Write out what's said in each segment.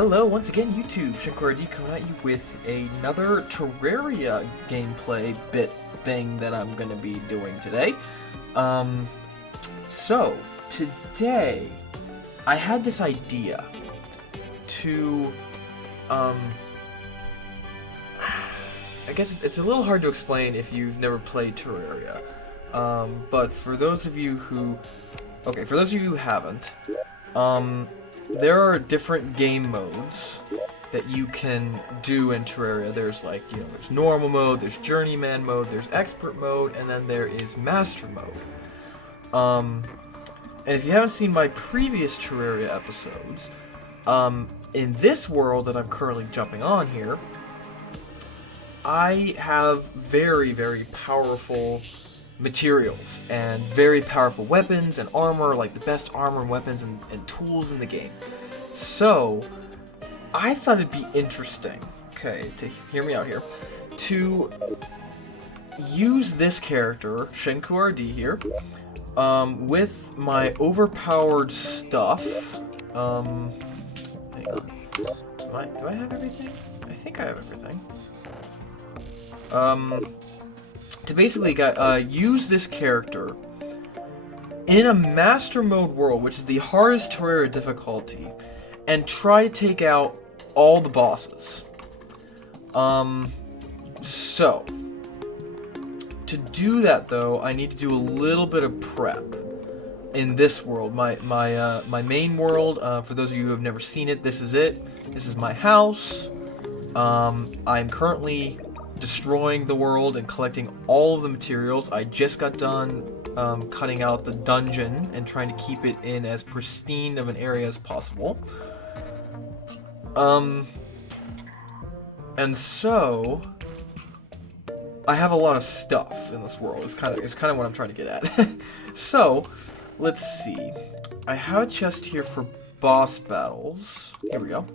Hello, once again, YouTube. ShinkoRD coming at you with another Terraria gameplay bit thing that I'm going to be doing today. So, today, I had this idea to, I guess it's a little hard to explain if you've never played Terraria. But for those of you who, who haven't, there are different game modes that you can do in Terraria. There's there's normal mode, there's journeyman mode, there's expert mode, and then there is master mode. And if you haven't seen my previous Terraria episodes, in this world that I'm currently jumping on here, I have very, very powerful materials and very powerful weapons and armor, like the best armor and weapons and tools in the game. So I thought it'd be interesting, to hear me out here, to use this character, ShinkoRD here, with my overpowered stuff. Hang on. Do I have everything? I think I have everything. To basically use this character in a master mode world, which is the hardest Terraria difficulty, and try to take out all the bosses. So to do that though, I need to do a little bit of prep in this world. My main world, for those of you who have never seen it, this is it. This is my house. I'm currently destroying the world and collecting all of the materials. I just got done cutting out the dungeon and trying to keep it in as pristine of an area as possible. And so I have a lot of stuff in this world. It's kind of what I'm trying to get at. So let's see. I have a chest here for boss battles. Here we go.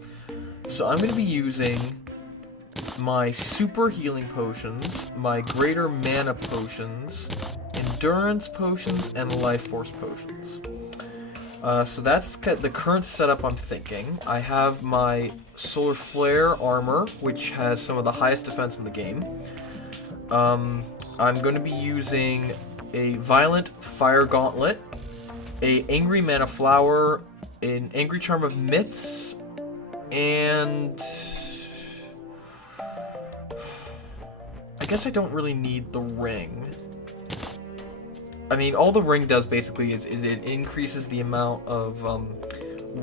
So I'm going to be using my super healing potions, my greater mana potions, endurance potions, and life force potions. So that's the current setup I'm thinking. I have my solar flare armor, which has some of the highest defense in the game. I'm going to be using a violent fire gauntlet, a angry mana flower, an angry charm of myths, and I guess I don't really need the ring. I mean, all the ring does basically is it increases the amount of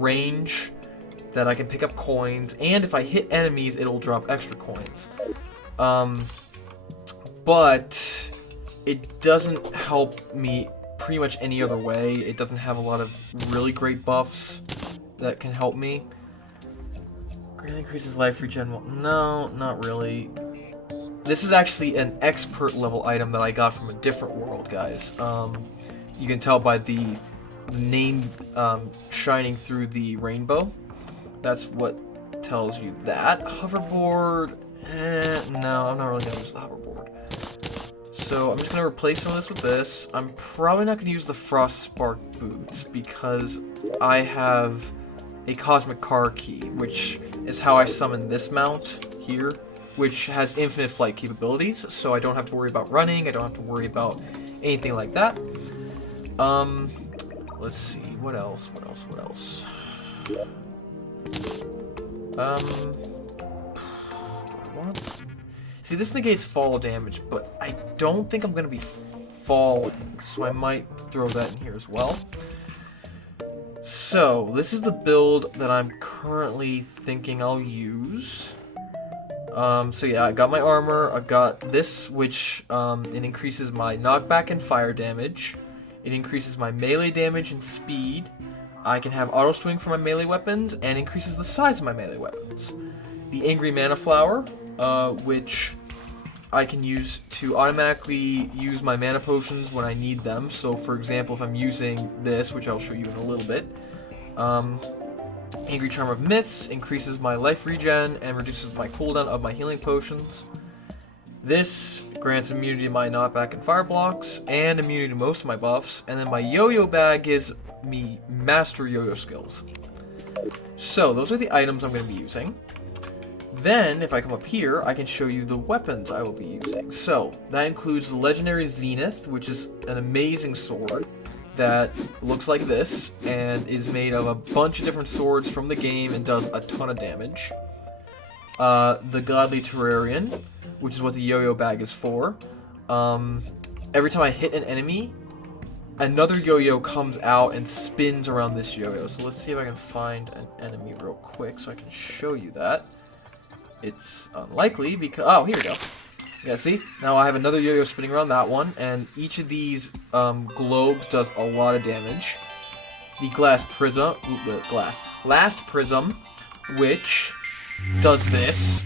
range that I can pick up coins, and if I hit enemies, it'll drop extra coins. But it doesn't help me pretty much any other way. It doesn't have a lot of really great buffs that can help me. Greatly increases life regen. No, not really. This is actually an expert level item that I got from a different world, guys. You can tell by the name shining through the rainbow. That's what tells you that. Hoverboard, no, I'm not really going to use the hoverboard. So I'm just going to replace some of this with this. I'm probably not going to use the Frost Spark boots because I have a Cosmic Car Key, which is how I summon this mount here, which has infinite flight capabilities, so I don't have to worry about running, I don't have to worry about anything like that. Let's see, what else? Do I want? See, this negates fall damage, but I don't think I'm going to be falling, so I might throw that in here as well. So, this is the build that I'm currently thinking I'll use. So yeah, I got my armor, I've got this, which it increases my knockback and fire damage, it increases my melee damage and speed, I can have auto swing for my melee weapons, and increases the size of my melee weapons. The Angry Mana Flower, which I can use to automatically use my mana potions when I need them. So for example, if I'm using this, which I'll show you in a little bit, Angry Charm of Myths increases my life regen and reduces my cooldown of my healing potions. This grants immunity to my knockback and fire blocks, and immunity to most of my buffs. And then my yo-yo bag gives me master yo-yo skills. So, those are the items I'm going to be using. Then, if I come up here, I can show you the weapons I will be using. So, that includes the Legendary Zenith, which is an amazing sword that looks like this, and is made of a bunch of different swords from the game and does a ton of damage. The Godly Terrarian, which is what the yo-yo bag is for. Every time I hit an enemy, another yo-yo comes out and spins around this yo-yo. So let's see if I can find an enemy real quick so I can show you that. It's unlikely because... Oh, here we go. Yeah, see? Now I have another yo-yo spinning around that one, and each of these globes does a lot of damage. The Glass Prism... Last Prism, which does this.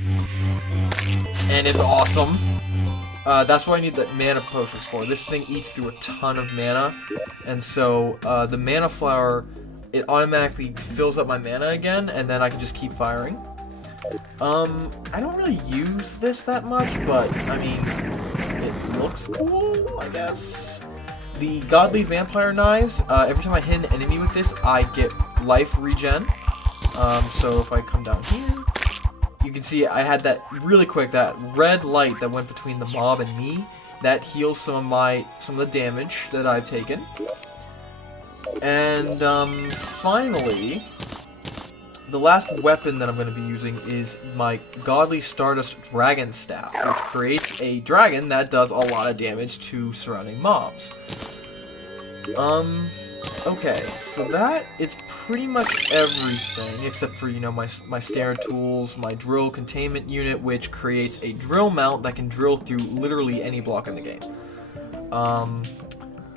And it's awesome. That's what I need the mana potions for. This thing eats through a ton of mana, and so the mana flower, it automatically fills up my mana again, and then I can just keep firing. I don't really use this that much, but, I mean, it looks cool, I guess. The Godly Vampire Knives, every time I hit an enemy with this, I get life regen. So if I come down here, you can see I had that really quick, that red light that went between the mob and me, that heals some of the damage that I've taken. And, finally, the last weapon that I'm going to be using is my Godly Stardust Dragon Staff, which creates a dragon that does a lot of damage to surrounding mobs. Okay, so that is pretty much everything, except for, you know, my standard tools, my drill containment unit, which creates a drill mount that can drill through literally any block in the game.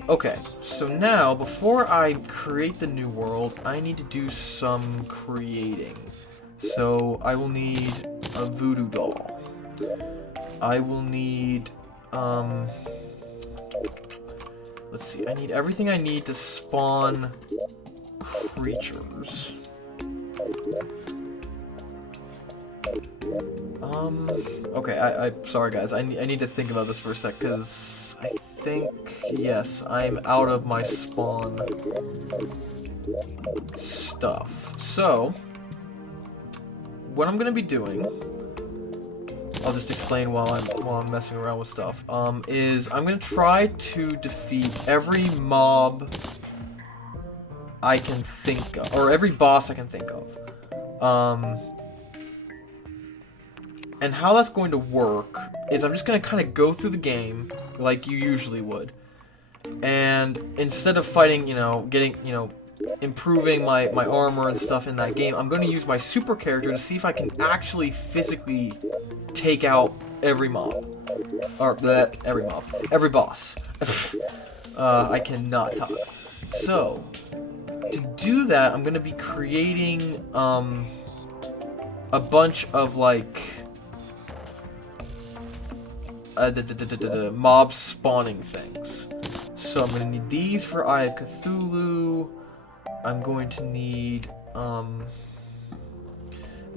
Okay, so now, before I create the new world, I need to do some creating. So, I will need a voodoo doll. I will need, let's see, I need everything I need to spawn creatures. Okay, sorry guys, I need to think about this for a sec, because I think, yes, I'm out of my spawn stuff. So, what I'm gonna be doing, I'll just explain while I'm messing around with stuff, is I'm gonna try to defeat every mob I can think of, or every boss I can think of. And how that's going to work is I'm just going to kind of go through the game like you usually would. And instead of fighting, you know, improving my armor and stuff in that game, I'm going to use my super character to see if I can actually physically take out every mob. Or, every boss. I cannot talk. So, to do that, I'm going to be creating, a bunch of, like, mob spawning things. So I'm going to need these for Eye of Cthulhu. I'm going to need, the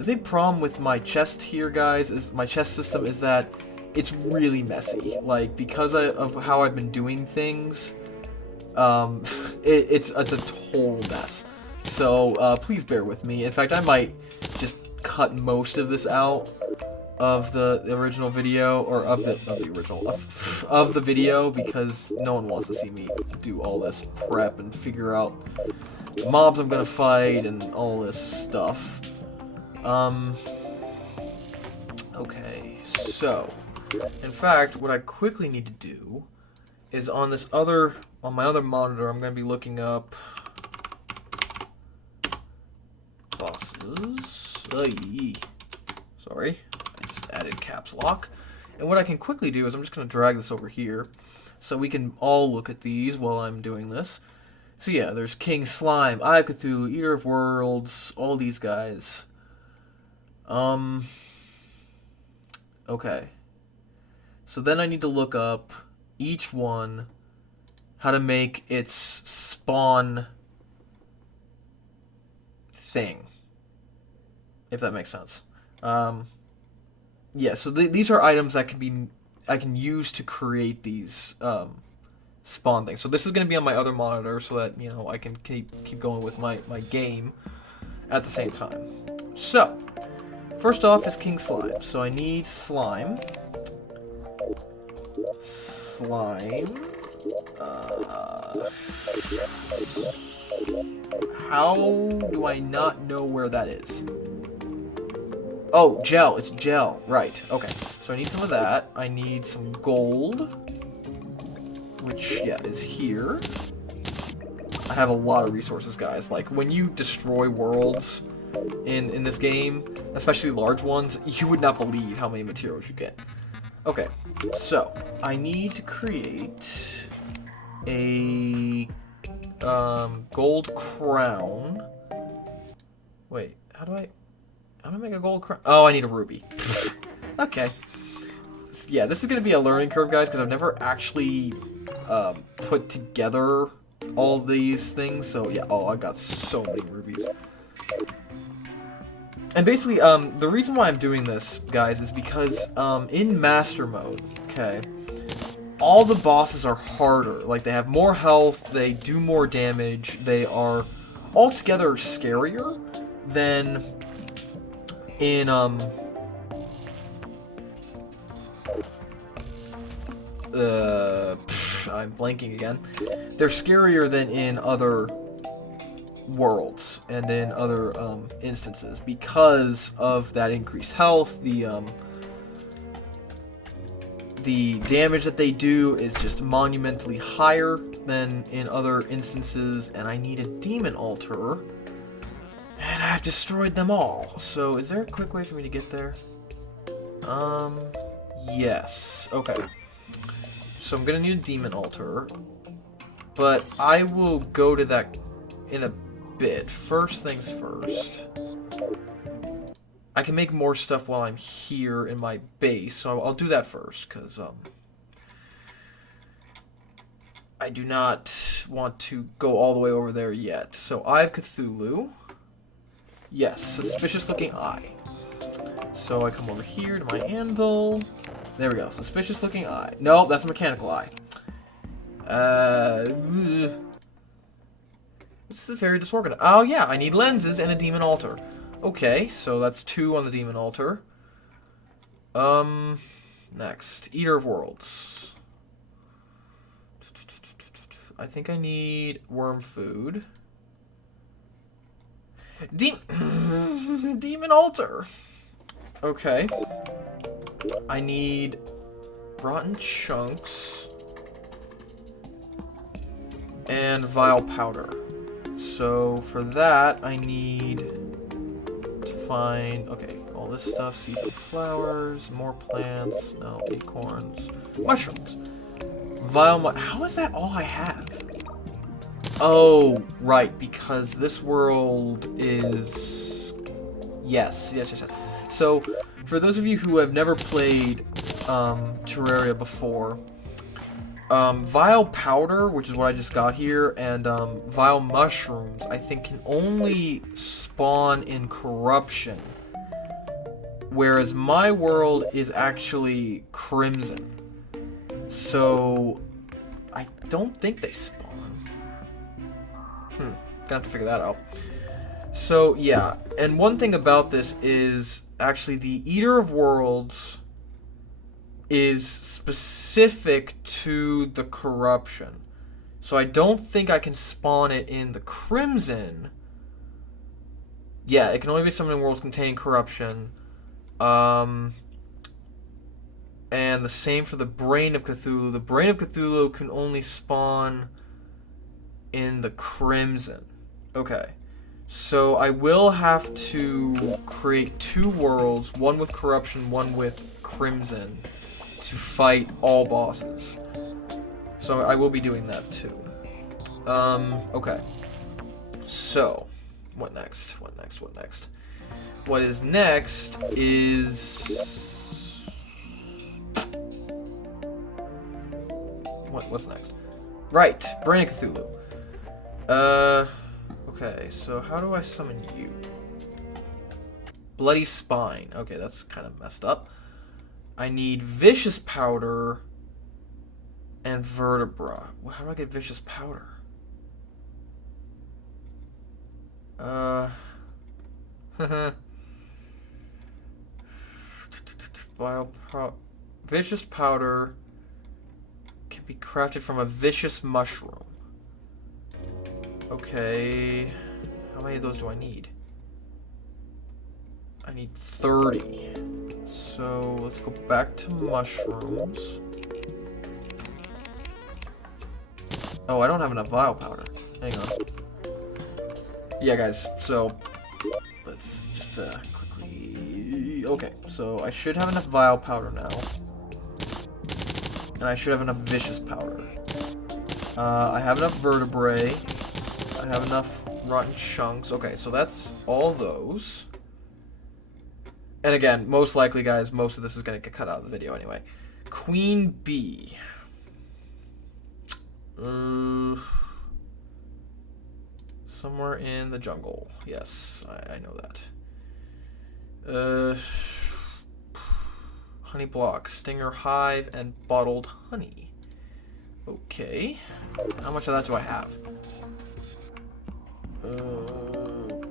big problem with my chest here, guys, is my chest system is that it's really messy. Like, because of how I've been doing things, it's a total mess. So, please bear with me. In fact, I might just cut most of this out of the original video, or of the video, because no one wants to see me do all this prep and figure out the mobs I'm gonna fight and all this stuff. Okay, so, in fact, what I quickly need to do is on my other monitor, I'm gonna be looking up bosses. Sorry. Added caps lock. And what I can quickly do is I'm just going to drag this over here so we can all look at these while I'm doing this. So yeah, there's King Slime, Eye of Cthulhu, Eater of Worlds, all these guys. Okay. So then I need to look up each one, how to make its spawn thing, if that makes sense. Yeah, so these are items that I can use to create these spawn things. So this is going to be on my other monitor so that, you know, I can keep going with my game. at the same time. So, first off is King Slime. So I need slime. Slime. How do I not know where that is? Oh, gel. It's gel. Right. Okay. So I need some of that. I need some gold. Which, yeah, is here. I have a lot of resources, guys. Like, when you destroy worlds in this game, especially large ones, you would not believe how many materials you get. Okay. So, I need to create a gold crown. Wait, how do I make a gold crown? Oh, I need a ruby. Okay. Yeah, this is gonna be a learning curve, guys, because I've never actually put together all these things. So yeah, oh, I got so many rubies. And basically, the reason why I'm doing this, guys, is because in Master Mode, okay, all the bosses are harder. Like, they have more health, they do more damage, they are altogether scarier than in, I'm blanking again. They're scarier than in other worlds and in other instances because of that increased health. The damage that they do is just monumentally higher than in other instances, and I need a demon altar, and I've destroyed them all. So is there a quick way for me to get there? Yes. Okay. So I'm gonna need a demon altar, but I will go to that in a bit. First things first. I can make more stuff while I'm here in my base, so I'll do that first, because I do not want to go all the way over there yet. So I have Cthulhu. Yes, suspicious looking eye. So I come over here to my anvil. There we go, suspicious looking eye. No, that's a mechanical eye. This is very disorganized. Oh yeah, I need lenses and a demon altar. Okay, so that's 2 on the demon altar. Next, Eater of Worlds. I think I need worm food. Demon altar. Okay. I need rotten chunks and vile powder. So for that, I need to find, okay, all this stuff, seeds and flowers, more plants, no, acorns, mushrooms. How is that all I have? Oh, right, because this world is, yes. So, for those of you who have never played Terraria before, vile powder, which is what I just got here, and vile mushrooms, I think can only spawn in corruption. Whereas my world is actually crimson. So, I don't think they spawn. Gonna have to figure that out. So, yeah, and one thing about this is actually the Eater of Worlds is specific to the corruption. So I don't think I can spawn it in the Crimson. Yeah, it can only be summoned in worlds containing corruption. And the same for the Brain of Cthulhu. The Brain of Cthulhu can only spawn in the Crimson. Okay. So I will have to create 2 worlds, one with corruption, one with crimson, to fight all bosses. So I will be doing that too. Okay. So, what next? What is next is... What's next? Right, Brain of Cthulhu. Okay, so how do I summon you? Bloody Spine. Okay, that's kind of messed up. I need Vicious Powder and Vertebra. How do I get Vicious Powder? Vicious powder can be crafted from a vicious mushroom. Okay. How many of those do I need? I need 30. So let's go back to mushrooms. Oh, I don't have enough vial powder. Hang on. Yeah, guys, so let's just quickly... Okay, so I should have enough vial powder now. And I should have enough vicious powder. I have enough vertebrae. I have enough rotten chunks. Okay, so that's all those. And again, most likely, guys, most of this is going to get cut out of the video anyway. Queen bee. Somewhere in the jungle. Yes, I know that. Honey block, stinger hive, and bottled honey. Okay. How much of that do I have?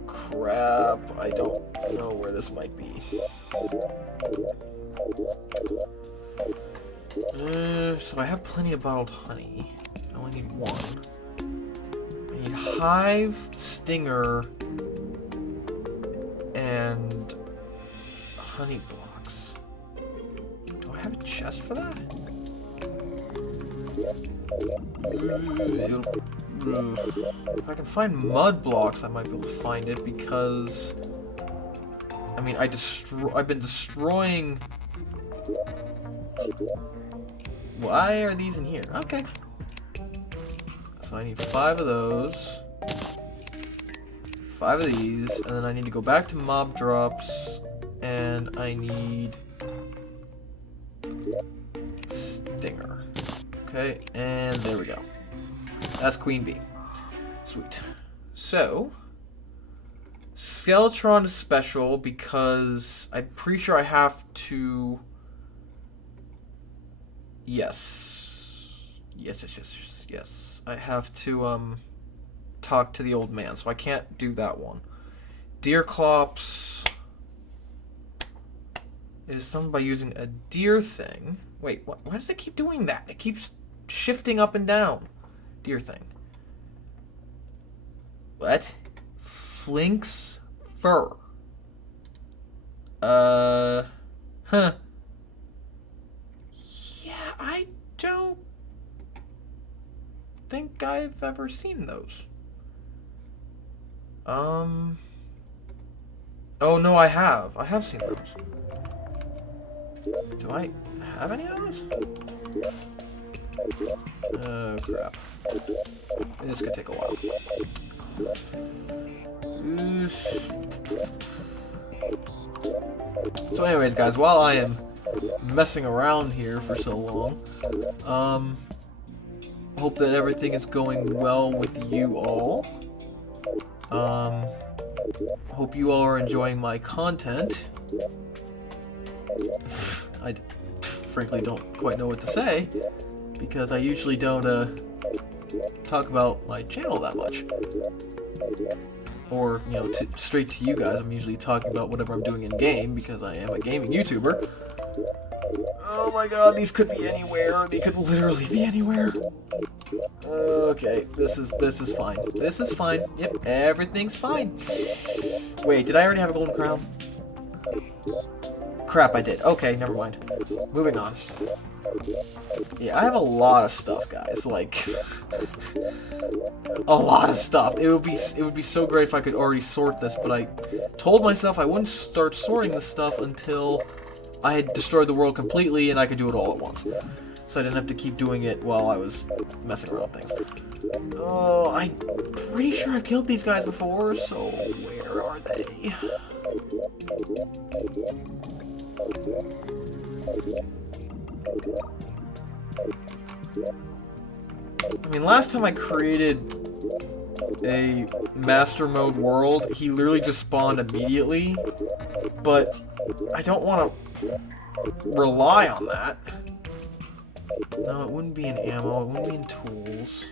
Crap. I don't know where this might be. So I have plenty of bottled honey. I only need one. I need hive, stinger, and honey blocks. Do I have a chest for that? If I can find mud blocks, I might be able to find it because I mean, I've been destroying. Why are these in here? Okay. So I need 5 of those, 5 of these, and then I need to go back to mob drops, and I need stinger. Okay, and there we go. That's Queen Bee. Sweet. So, Skeletron is special because I'm pretty sure I have to... Yes. Yes. I have to, talk to the old man, so I can't do that one. Deerclops. It is summoned by using a deer thing. Wait, why does it keep doing that? It keeps shifting up and down. Deer thing. What? Flink's fur. Huh. Yeah, I don't think I've ever seen those. Oh no, I have. I have seen those. Do I have any of those? Oh crap. This could take a while. So anyways, guys, while I am messing around here for so long, hope that everything is going well with you all. Hope you all are enjoying my content. I frankly don't quite know what to say, because I usually don't talk about my channel that much. Or, you know, straight to you guys, I'm usually talking about whatever I'm doing in game, because I am a gaming YouTuber. Oh my god, these could be anywhere. They could literally be anywhere. Okay, this is fine. This is fine. Yep, everything's fine. Wait, did I already have a golden crown? Crap, I did. Okay, never mind. Moving on. Yeah, I have a lot of stuff, guys. Like, a lot of stuff. It would be so great if I could already sort this, but I told myself I wouldn't start sorting this stuff until I had destroyed the world completely and I could do it all at once. So I didn't have to keep doing it while I was messing around with things. Oh, I'm pretty sure I've killed these guys before, so where are they? I mean, last time I created a master mode world, he literally just spawned immediately, but I don't want to rely on that. No, it wouldn't be in ammo, it wouldn't be in tools.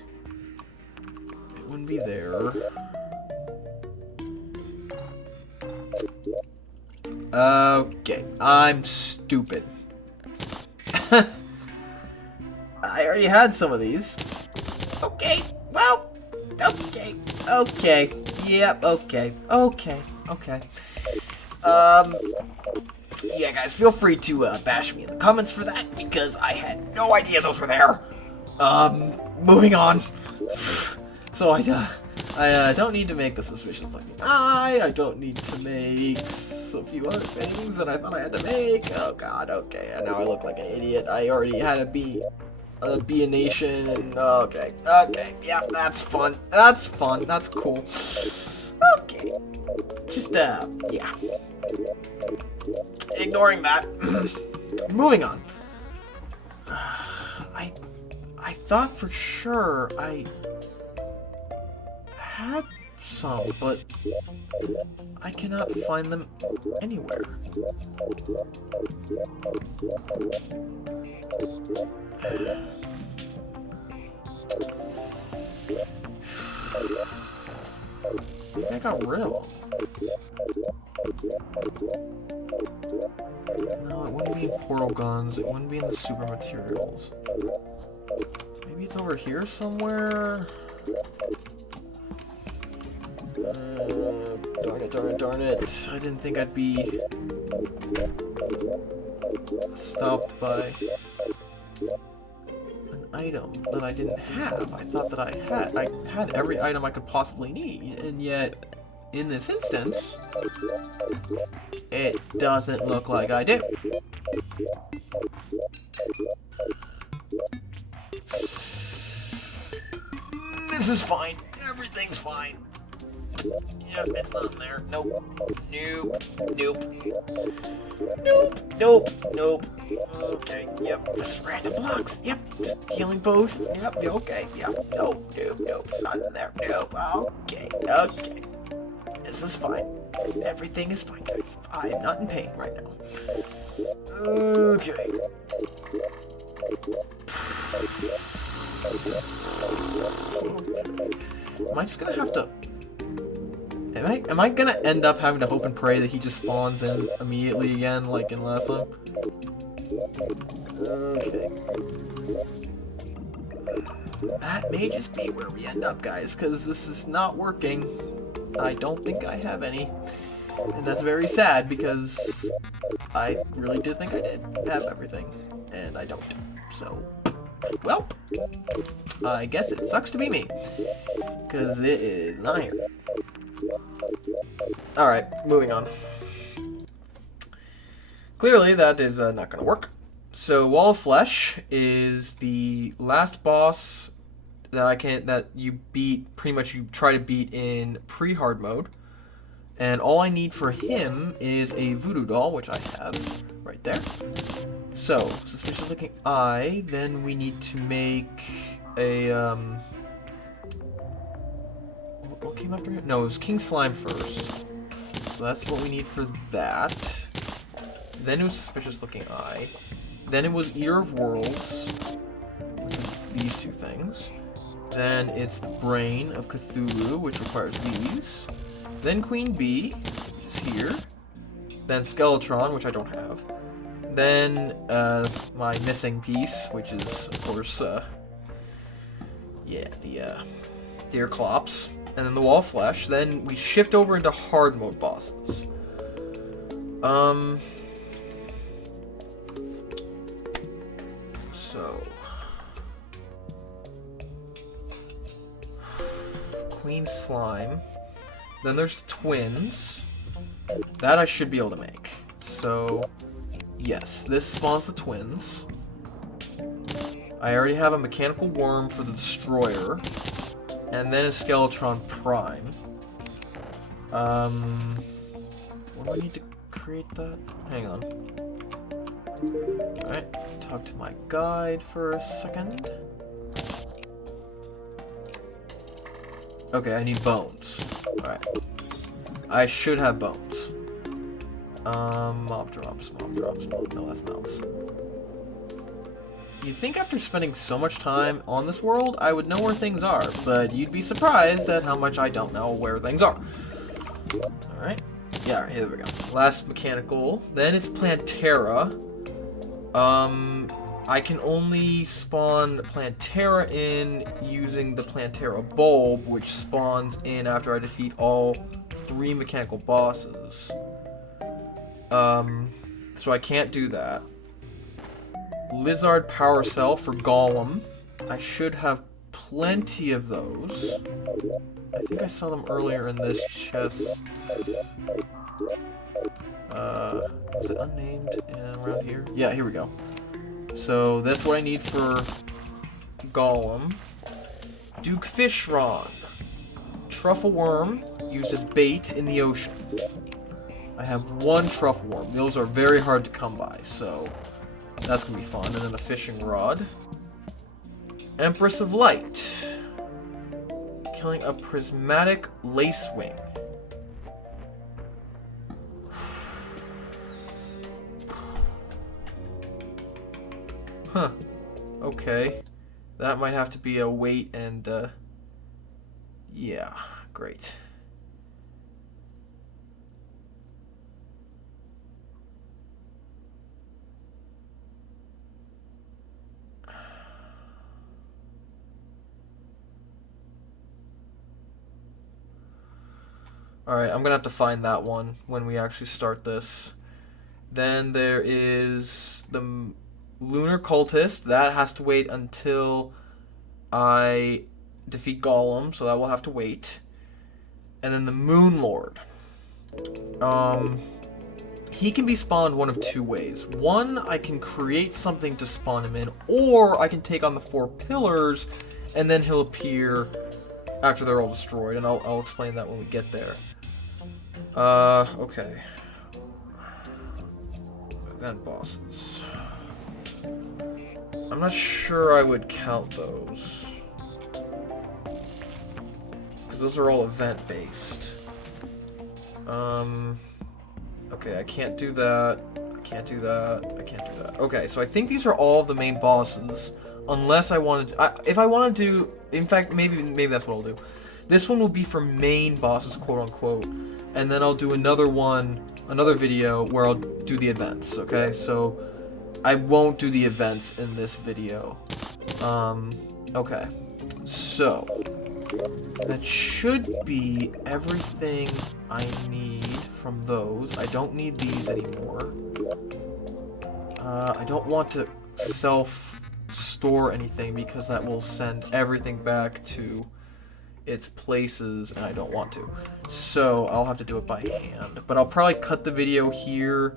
It wouldn't be there. Okay, I'm stupid. I already had some of these. Okay, well, okay, yep, okay. Yeah, guys, feel free to bash me in the comments for that, because I had no idea those were there. Moving on. So I don't need to make the suspicious looking eye. I don't need to make a few other things that I thought I had to make. Oh god, okay, and now I look like an idiot. I already had a be a nation, and okay, yeah, that's fun. That's cool. Okay, just yeah. Ignoring that. Moving on. I thought for sure I had some, but I cannot find them anywhere. I got rid of them. No, it wouldn't be in portal guns. It wouldn't be in the super materials. Maybe it's over here somewhere? Darn it. I didn't think I'd be stopped by an item that I didn't have. I thought that I had every item I could possibly need, and yet, in this instance, it doesn't look like I do. This is fine. Everything's fine. Yep, it's not in there. Nope. Nope. Okay, yep. Just random blocks. Yep. Just healing potion. Yep. Okay. Yep. Nope. It's not in there. Nope. Okay. This is fine. Everything is fine, guys. I am not in pain right now. Okay. Am I just gonna have to... Am I gonna end up having to hope and pray that he just spawns in immediately again, like in last time? Okay. That may just be where we end up, guys, because this is not working. I don't think I have any. And that's very sad, because I really did think I did have everything, and I don't. So, well, I guess it sucks to be me, because it is not here. Alright, moving on. Clearly that is not going to work. So Wall of Flesh is the last boss that you try to beat in pre-hard mode. And all I need for him is a voodoo doll, which I have right there. So, suspicious looking eye, then we need to make a what came after him? No, it was King Slime first. So that's what we need for that. Then it was Suspicious Looking Eye. Then it was Eater of Worlds, which is these two things. Then it's the Brain of Cthulhu, which requires these. Then Queen Bee, which is here. Then Skeletron, which I don't have. Then my missing piece, which is, of course, yeah, the Deerclops. And then the Wall of Flesh. Then we shift over into hard mode bosses. So Queen Slime. Then there's twins. That I should be able to make. So yes, this spawns the twins. I already have a mechanical worm for the destroyer. And then a Skeletron Prime. What do I need to create that? Hang on. Alright, talk to my guide for a second. Okay, I need bones. Alright. I should have bones. Mob drops. No, that's mouths. You'd think after spending so much time on this world, I would know where things are, but you'd be surprised at how much I don't know where things are. Alright. Yeah, here we go. Last mechanical. Then it's Plantera. I can only spawn Plantera in using the Plantera bulb, which spawns in after I defeat all 3 mechanical bosses. So I can't do that. Lizard Power Cell for Golem. I should have plenty of those. I think I saw them earlier in this chest. Was it unnamed and around here? Yeah, here we go. So that's what I need for Golem. Duke Fishron. Truffle Worm used as bait in the ocean. I have 1 Truffle Worm. Those are very hard to come by, so that's gonna be fun. And then a fishing rod. Empress of Light. Killing a prismatic lacewing. Huh. Okay. That might have to be a wait and, yeah. Great. Alright, I'm gonna have to find that one when we actually start this. Then there is the Lunar Cultist. That has to wait until I defeat Golem, so that will have to wait. And then the Moon Lord. He can be spawned one of 2 ways. One, I can create something to spawn him in, or I can take on the 4 pillars, and then he'll appear after they're all destroyed, and I'll explain that when we get there. Okay. Event bosses. I'm not sure I would count those. Because those are all event-based. Okay, I can't do that. I can't do that. I can't do that. Okay, so I think these are all of the main bosses. Unless I want to... if I want to do... In fact, maybe that's what I'll do. This one will be for main bosses, quote-unquote. And then I'll do another video, where I'll do the events, okay? So, I won't do the events in this video. Okay. So, that should be everything I need from those. I don't need these anymore. I don't want to self-store anything because that will send everything back to its places, and I don't want to. So, I'll have to do it by hand. But I'll probably cut the video here,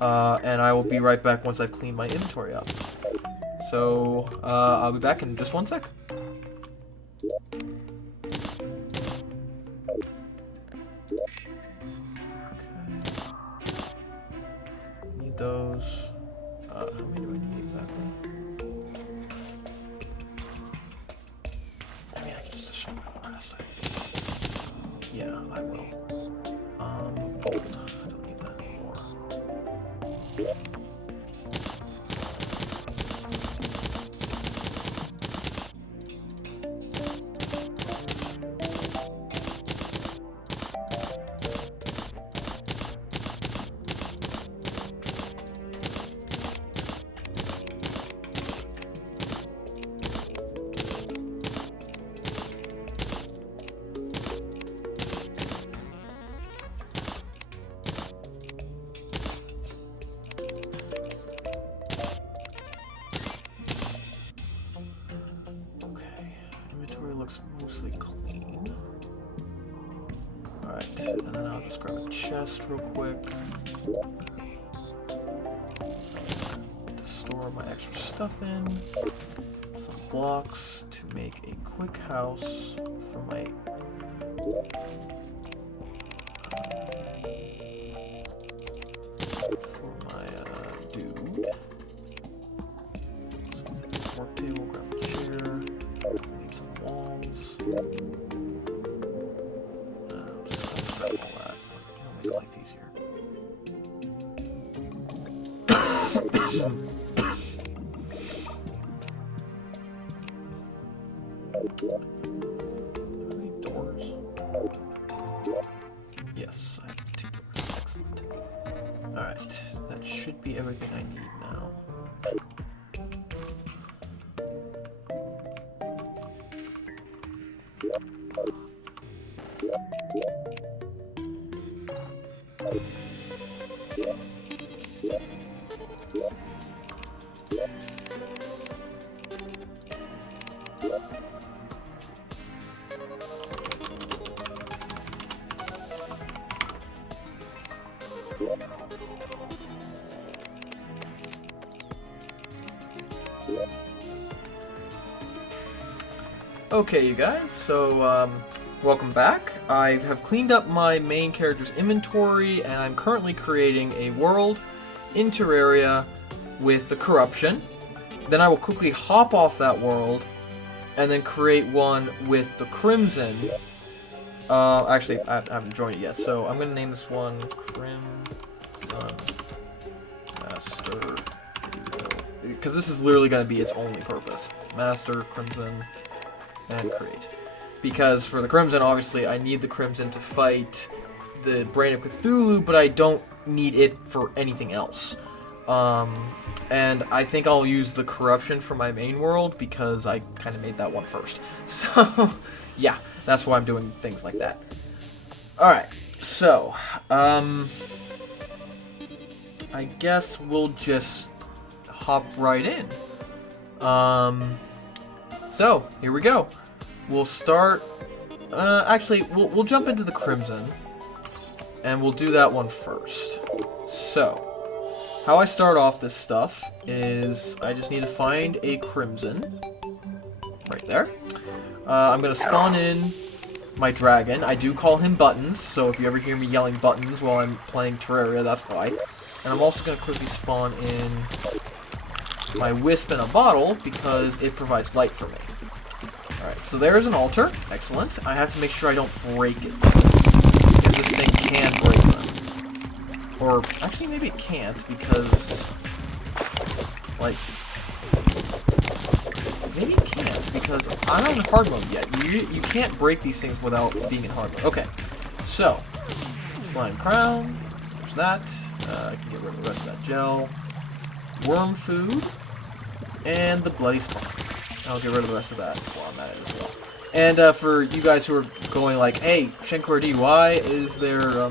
and I will be right back once I've cleaned my inventory up. So, I'll be back in just 1 sec. Need those. How many do I need exactly? I mean, I can just destroy the rest. Yeah, I will. Gold. I don't need that anymore. Mostly clean. Alright, and then I'll just grab a chest real quick to store my extra stuff in. Some blocks to make a quick house for my dude. So, work table, grab a chair. Need some walls. Just grab all that. It'll make life easier. Do I need doors? Yes, I have 2 doors. be everything I need now. Okay, you guys, so, welcome back. I have cleaned up my main character's inventory, and I'm currently creating a world in Terraria with the corruption. Then I will quickly hop off that world, and then create one with the crimson. Actually, I haven't joined it yet, so I'm going to name this one Crimson Master, because this is literally going to be its only purpose. Master, Crimson, and create. Because for the Crimson, obviously, I need the Crimson to fight the Brain of Cthulhu, but I don't need it for anything else. And I think I'll use the Corruption for my main world, because I kind of made that one first. So, yeah, that's why I'm doing things like that. Alright, so, I guess we'll just hop right in. So, here we go. We'll start, actually, we'll jump into the Crimson, and we'll do that one first. So, how I start off this stuff is I just need to find a Crimson, right there. I'm going to spawn in my dragon. I do call him Buttons, so if you ever hear me yelling Buttons while I'm playing Terraria, that's why. And I'm also going to quickly spawn in my wisp in a bottle, because it provides light for me. Alright, so there's an altar. Excellent. I have to make sure I don't break it, because this thing can break them. Or, actually, maybe it can't, because, like, maybe it can't, because I'm not in hard mode yet. You can't break these things without being in hard mode. Okay, so, slime crown, there's that. I can get rid of the rest of that gel. Worm food, and the bloody spark. I'll get rid of the rest of that while I'm at it as well. And for you guys who are going like, hey, Shenkord, why is there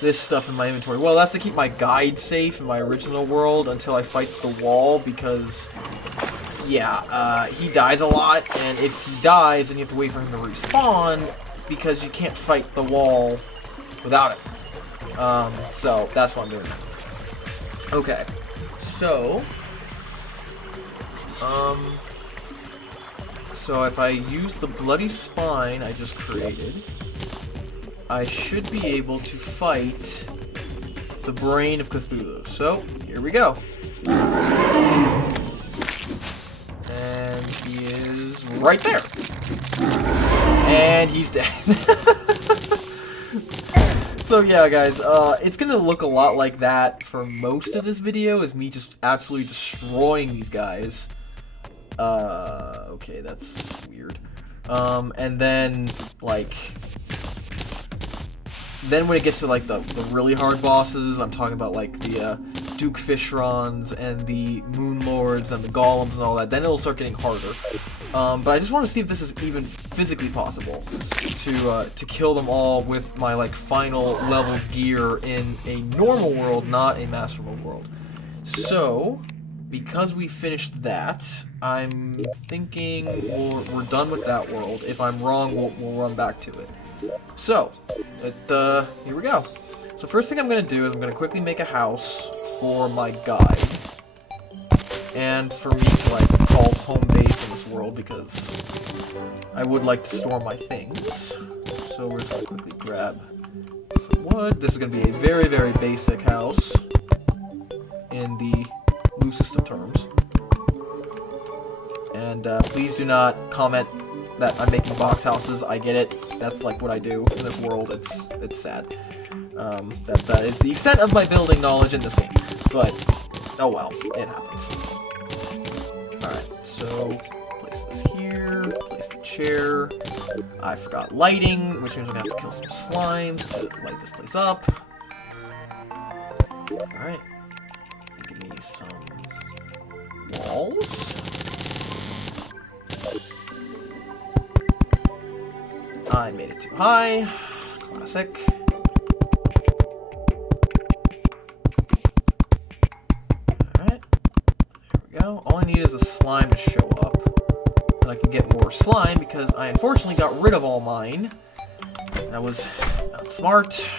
this stuff in my inventory? Well, that's to keep my guide safe in my original world until I fight the wall, because, yeah, he dies a lot, and if he dies, then you have to wait for him to respawn, because you can't fight the wall without it. So that's what I'm doing. Okay, so, so if I use the bloody spine I just created, I should be able to fight the Brain of Cthulhu. So, here we go. And he is right there. And he's dead. So yeah, guys, it's gonna look a lot like that for most of this video, is me just absolutely destroying these guys. Okay, that's weird. And then, like, then when it gets to, like, the really hard bosses, I'm talking about, like, the, Duke Fishrons and the Moon Lords and the Golems and all that, then it'll start getting harder. But I just want to see if this is even physically possible to kill them all with my, like, final level gear in a normal world, not a Master Mode world. So, because we finished that, I'm thinking we're done with that world. If I'm wrong, we'll run back to it. So, here we go. So first thing I'm going to do is I'm going to quickly make a house for my guide. And for me to, like, call home base in this world, because I would like to store my things. So we're just going to quickly grab some wood. This is going to be a very, very basic house in the loosest of terms. And please do not comment that I'm making box houses. I get it. That's like what I do in this world. It's sad. That is the extent of my building knowledge in this game. But, oh well, it happens. Alright, so place this here, place the chair. I forgot lighting, which means I'm gonna have to kill some slimes to light this place up. Alright. Give walls? I made it too high. Classic. Alright. There we go. All I need is a slime to show up. And I can get more slime because I unfortunately got rid of all mine. That was not smart.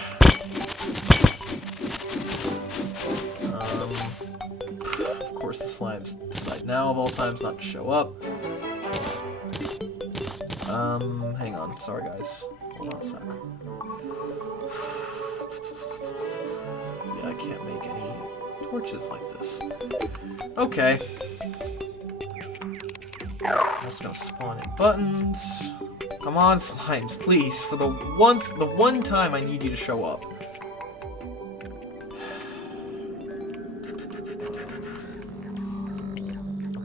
Of course the slimes decide now of all times not to show up. Hang on. Sorry, guys. Hold on a sec. Yeah, I can't make any torches like this. Okay. There's no spawning buttons. Come on, slimes, please. For the one time I need you to show up.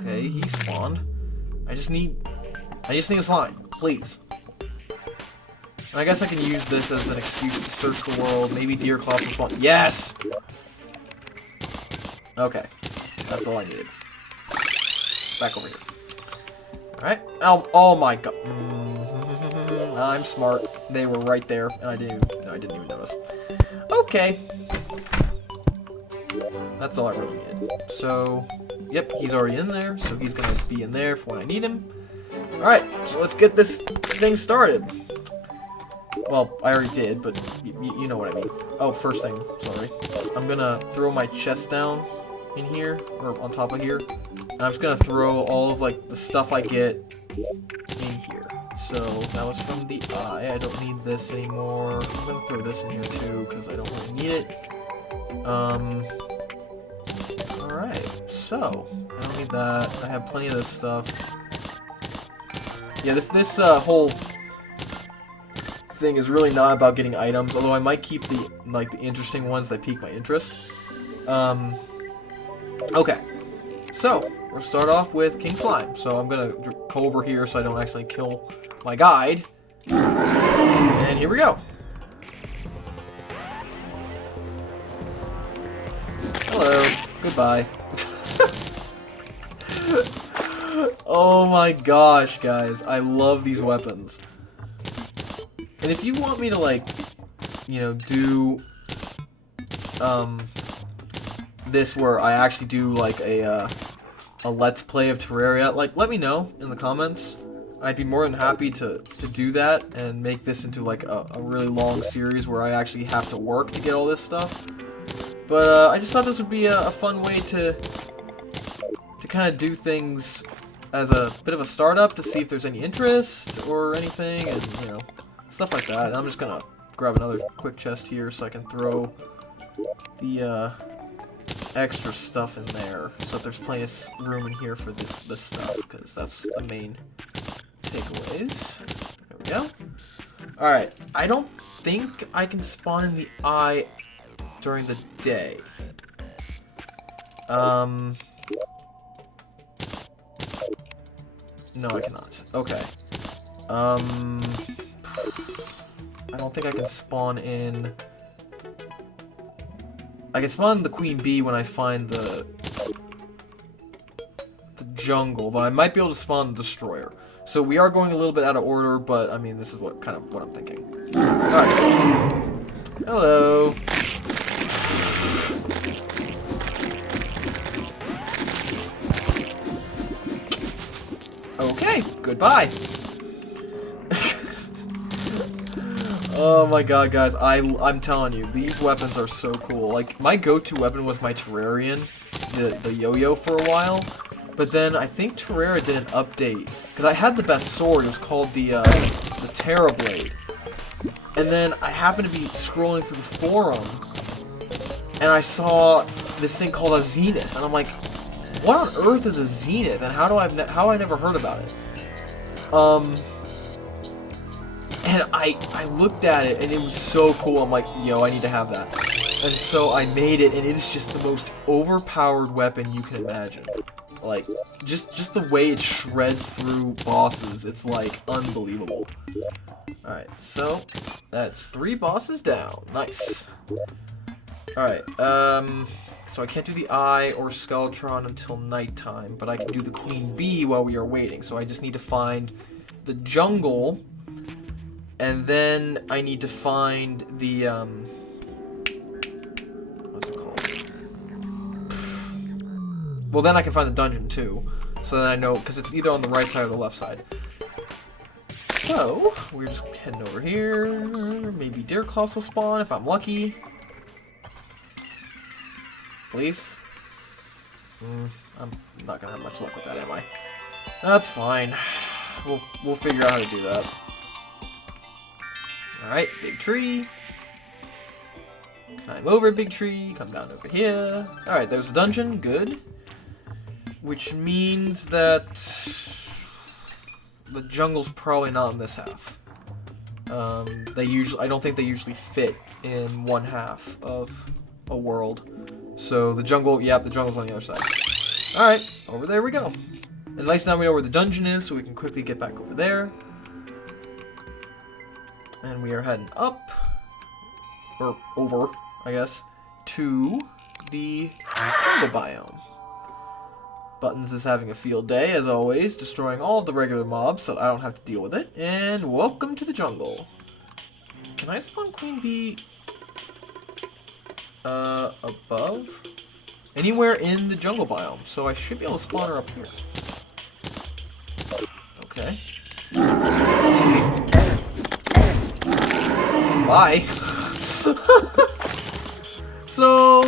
Okay, he spawned. I just need a slime, please. And I guess I can use this as an excuse to search the world. Maybe deer claws will spawn. Yes! Okay. That's all I needed. Back over here. Alright. Oh my god. I'm smart. They were right there, and I didn't even notice. Okay. That's all I really needed. So, yep, he's already in there, so he's gonna be in there for when I need him. Alright, so let's get this thing started. Well, I already did, but you know what I mean. Oh, first thing, sorry. I'm gonna throw my chest down in here, or on top of here. And I'm just gonna throw all of, like, the stuff I get in here. So, that was from the eye. I don't need this anymore. I'm gonna throw this in here, too, because I don't really need it. Alright, so, I don't need that. I have plenty of this stuff. Yeah, this whole thing is really not about getting items, although I might keep the interesting ones that pique my interest. Okay. So, we'll start off with King Slime. So I'm gonna go over here so I don't accidentally kill my guide. And here we go. Hello. Goodbye. Oh my gosh, guys. I love these weapons. And if you want me to, like, you know, do, this where I actually do, like, a Let's Play of Terraria, like, let me know in the comments. I'd be more than happy to do that and make this into, like, a really long series where I actually have to work to get all this stuff. But, I just thought this would be a fun way to kind of do things as a bit of a startup to see if there's any interest or anything, and, you know, stuff like that. And I'm just gonna grab another quick chest here so I can throw the extra stuff in there, so that there's plenty of room in here for this stuff, because that's the main takeaways. There we go. Alright, I don't think I can spawn in the eye during the day. No, I cannot. Okay. I don't think I can spawn in... I can spawn the Queen Bee when I find the jungle, but I might be able to spawn the Destroyer. So we are going a little bit out of order, but I mean, this is what I'm thinking. Alright. Hello. Okay, goodbye. Oh my god, guys, I'm telling you, these weapons are so cool. Like, my go-to weapon was my Terrarian, the yo-yo for a while, but then I think Terraria did an update, because I had the best sword. It was called the Terra Blade, and then I happened to be scrolling through the forum, and I saw this thing called a Zenith, and I'm like, what on earth is a Zenith, and how I never heard about it? And I looked at it, and it was so cool. I'm like, yo, I need to have that. And so I made it, and it is just the most overpowered weapon you can imagine. Like, just the way it shreds through bosses, it's, like, unbelievable. Alright, so, that's 3 bosses down. Nice. Alright, So I can't do the Eye or Skeletron until nighttime, but I can do the Queen Bee while we are waiting. So I just need to find the jungle, and then I need to find the, what's it called? Well, then I can find the dungeon too, so that I know, because it's either on the right side or the left side. So, we're just heading over here. Maybe deer claws will spawn if I'm lucky. Please? I'm not gonna have much luck with that, am I? That's fine. We'll figure out how to do that. Alright, big tree. Climb over big tree, come down over here. Alright, there's a dungeon, good. Which means that the jungle's probably not in this half. I don't think they usually fit in one half of a world. So the jungle, yeah, the jungle's on the other side. Alright, over there we go. And at least now we know where the dungeon is, so we can quickly get back over there. And we are heading up, or over, I guess, to the jungle biome. Buttons is having a field day, as always, destroying all of the regular mobs so that I don't have to deal with it. And welcome to the jungle. Can I spawn Queen Bee above? Anywhere in the jungle biome, so I should be able to spawn her up here. Okay. Bye. So,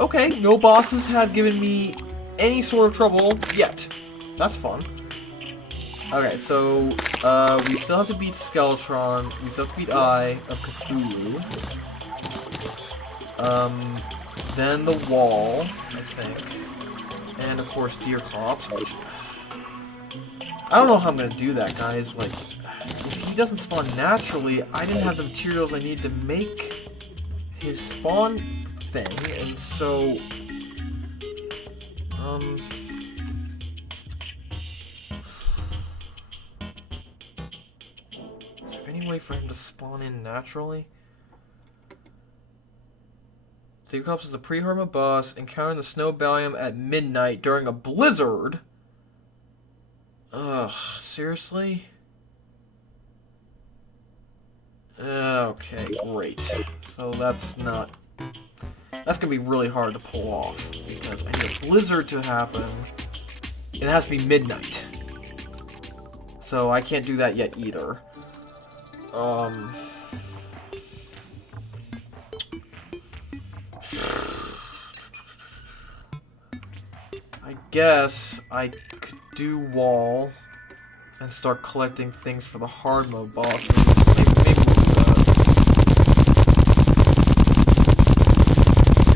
okay, no bosses have given me any sort of trouble yet. That's fun. Okay, so we still have to beat Skeletron. We still have to beat Eye of Cthulhu. Then the wall, I think, and of course Deer Clops. Which I don't know how I'm gonna do that, guys. Like, if he doesn't spawn naturally, I didn't have the materials I need to make his spawn thing, and so is there any way for him to spawn in naturally? Deerclops is a pre-Harma boss, encountering the snow biome at midnight during a blizzard. Ugh, seriously? Okay, great. So that's gonna be really hard to pull off, because I need a blizzard to happen. It has to be midnight. So I can't do that yet either. I guess I could do wall and start collecting things for the hard mode boss. Maybe we'll do that.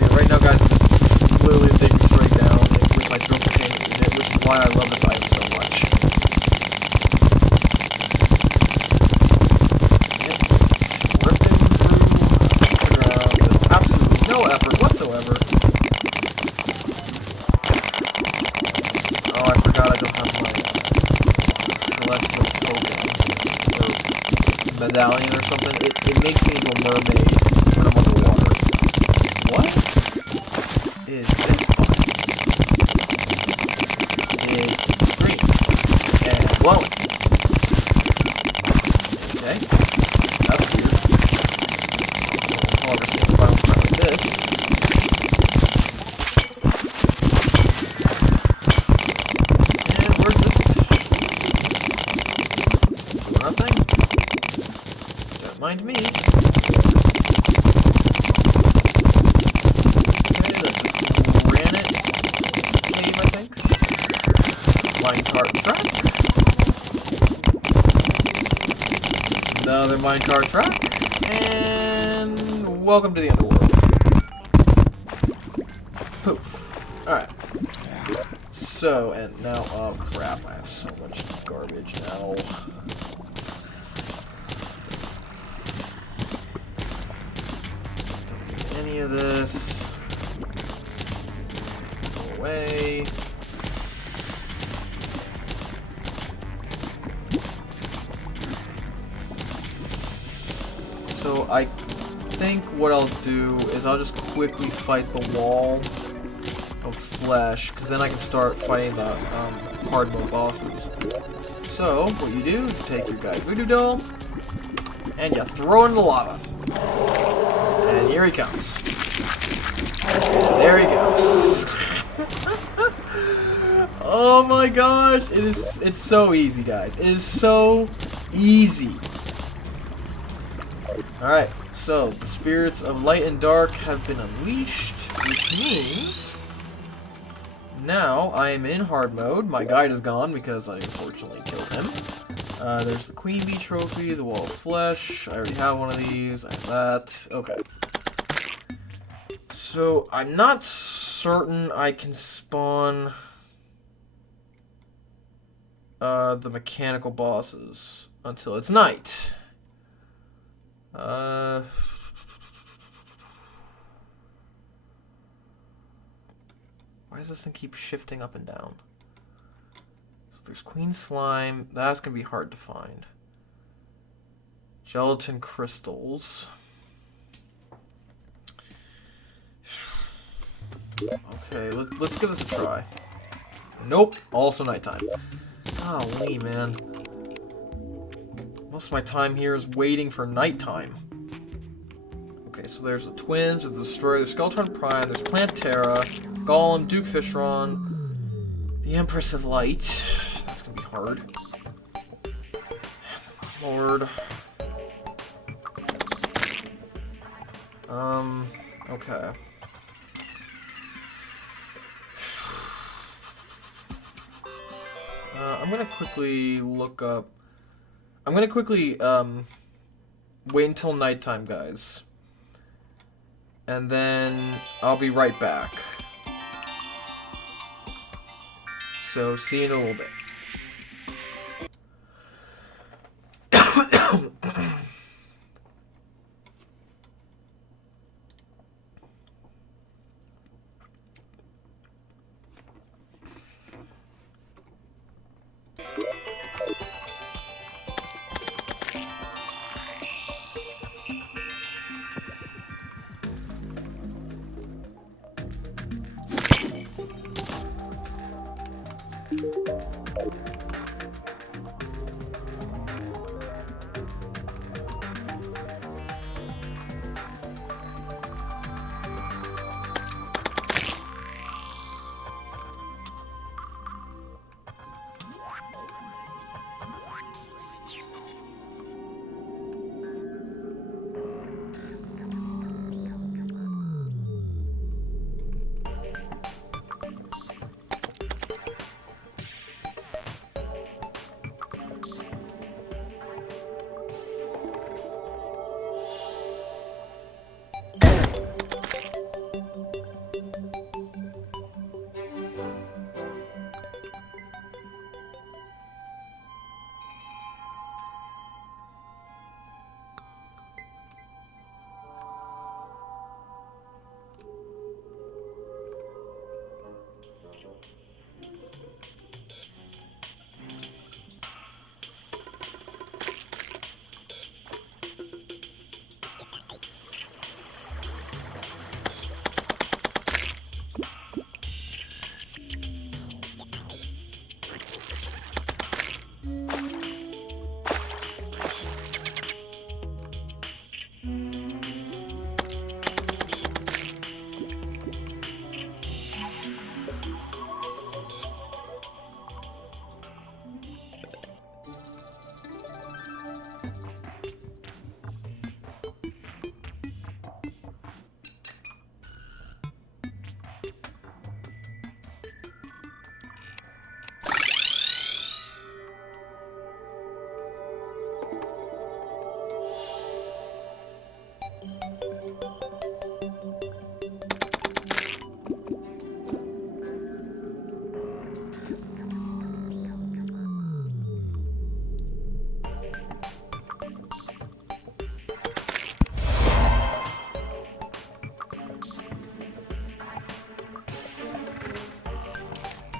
Yeah, right now, guys, I'm just literally digging straight down with my drill containment unit, which is why I love this item so much. Ripping through the ground with absolutely no effort whatsoever. Oh, I forgot I don't have my celestial token or medallion or something. It makes me into a mermaid when I'm underwater. What is this button? It's green and glowing. Okay, that's weird. However, since if I don't try like this. Mind me. Okay, the granite cave, I think. Minecart track. Another minecart track. And welcome to the underworld. Poof. Alright. So, and now, oh crap, I have so much garbage now. Any of this. Go away. So I think what I'll do is I'll just quickly fight the wall flesh, because then I can start fighting the hard mode bosses. So, what you do is take your guy Voodoo Doll, and you throw it in the lava. And here he comes. And there he goes. Oh my gosh, it's so easy, guys. It is so easy. Alright, so the spirits of light and dark have been unleashed, which means now I am in hard mode. My guide is gone because I unfortunately killed him. There's the Queen Bee trophy, the Wall of Flesh. I already have one of these. I have that. Okay. So I'm not certain I can spawn the mechanical bosses until it's night. Why does this thing keep shifting up and down? So there's Queen Slime. That's going to be hard to find. Gelatin crystals. Okay, let's give this a try. Nope, also nighttime. Golly, man. Most of my time here is waiting for nighttime. Okay, so there's the Twins, there's the Destroyer, there's Skeletron Prime, there's Plant Terra, Golem, Duke Fishron, the Empress of Light. That's gonna be hard. Lord. Okay. I'm gonna quickly look up. I'm gonna quickly wait until nighttime, guys, and then I'll be right back. So see you in a little bit.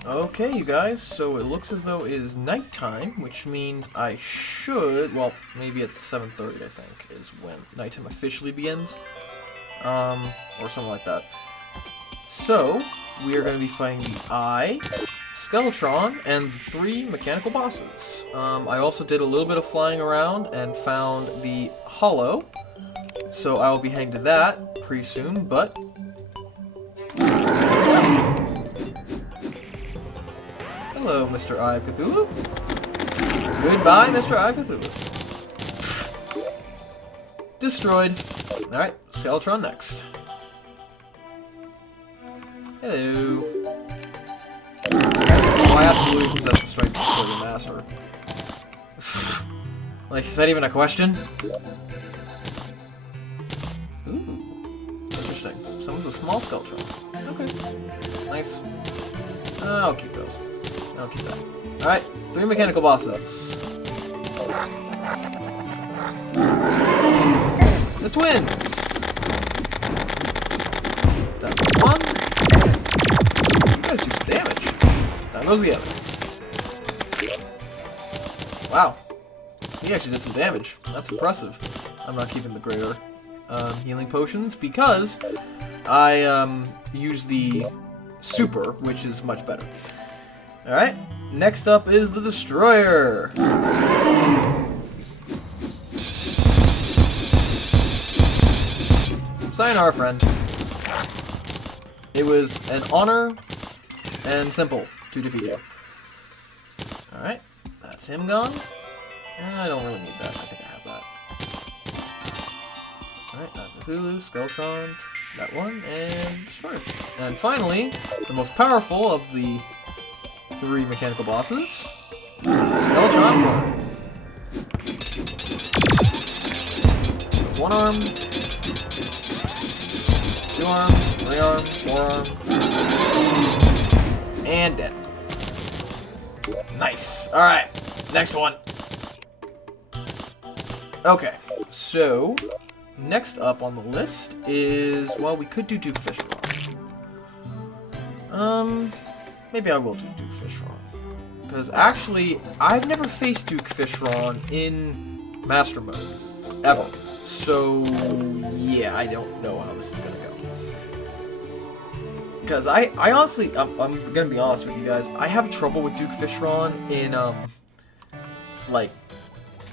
Okay, you guys, so it looks as though it is nighttime, which means I should, well, maybe it's 7:30, I think, is when nighttime officially begins, or something like that. So, we are going to be fighting the Eye, Skeletron, and the 3 mechanical bosses. I also did a little bit of flying around and found the Hollow, so I will be heading to that pretty soon, but... Hello, Mr. Eye of Cthulhu. Goodbye, Mr. Eye of Cthulhu. Destroyed. Alright, Skeletron next. Hello. Oh, I absolutely possess the strength to destroy the master. Like, is that even a question? Ooh. Interesting. Someone's a small Skeletron. Okay. Nice. I'll keep those. I'll keep that. Alright, 3 mechanical bosses. The twins! That's 1. You guys do some damage. Down goes the other. Wow. He actually did some damage. That's impressive. I'm not keeping the greater healing potions because I use the super, which is much better. Alright, next up is the Destroyer. Sayonara, friend. It was an honor and simple to defeat you. Alright, that's him gone. I don't really need that. I think I have that. Alright, Cthulhu, Skeletron, that one, and Destroyer. And finally, the most powerful of the 3 mechanical bosses, Skeletron 1. 1 arm, 2 arms, 3 arms, 4 arms, and dead. Nice. Alright, next one. Okay, so next up on the list is, well, we could do Duke Fishron. Maybe I will do Duke Fishron. Because actually, I've never faced Duke Fishron in Master Mode. Ever. So, yeah, I don't know how this is gonna go. Because I honestly, I'm gonna be honest with you guys, I have trouble with Duke Fishron in, like,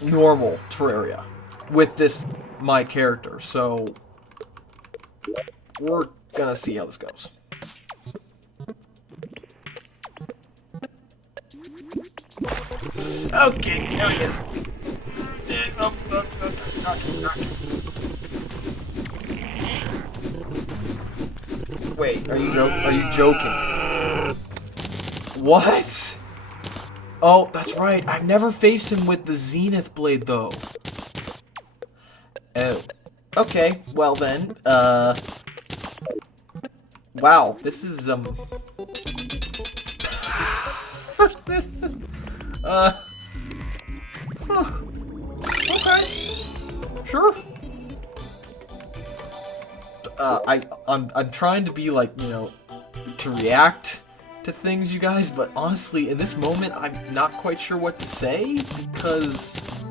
normal Terraria. With this, my character, so we're gonna see how this goes. Okay, there he is. Wait, are you joking? What? Oh, that's right. I've never faced him with the Zenith Blade, though. Oh. Okay, well then, wow, this is, this is, huh. Okay. Sure. I'm trying to be like, you know, to react to things, you guys, but honestly, in this moment, I'm not quite sure what to say, because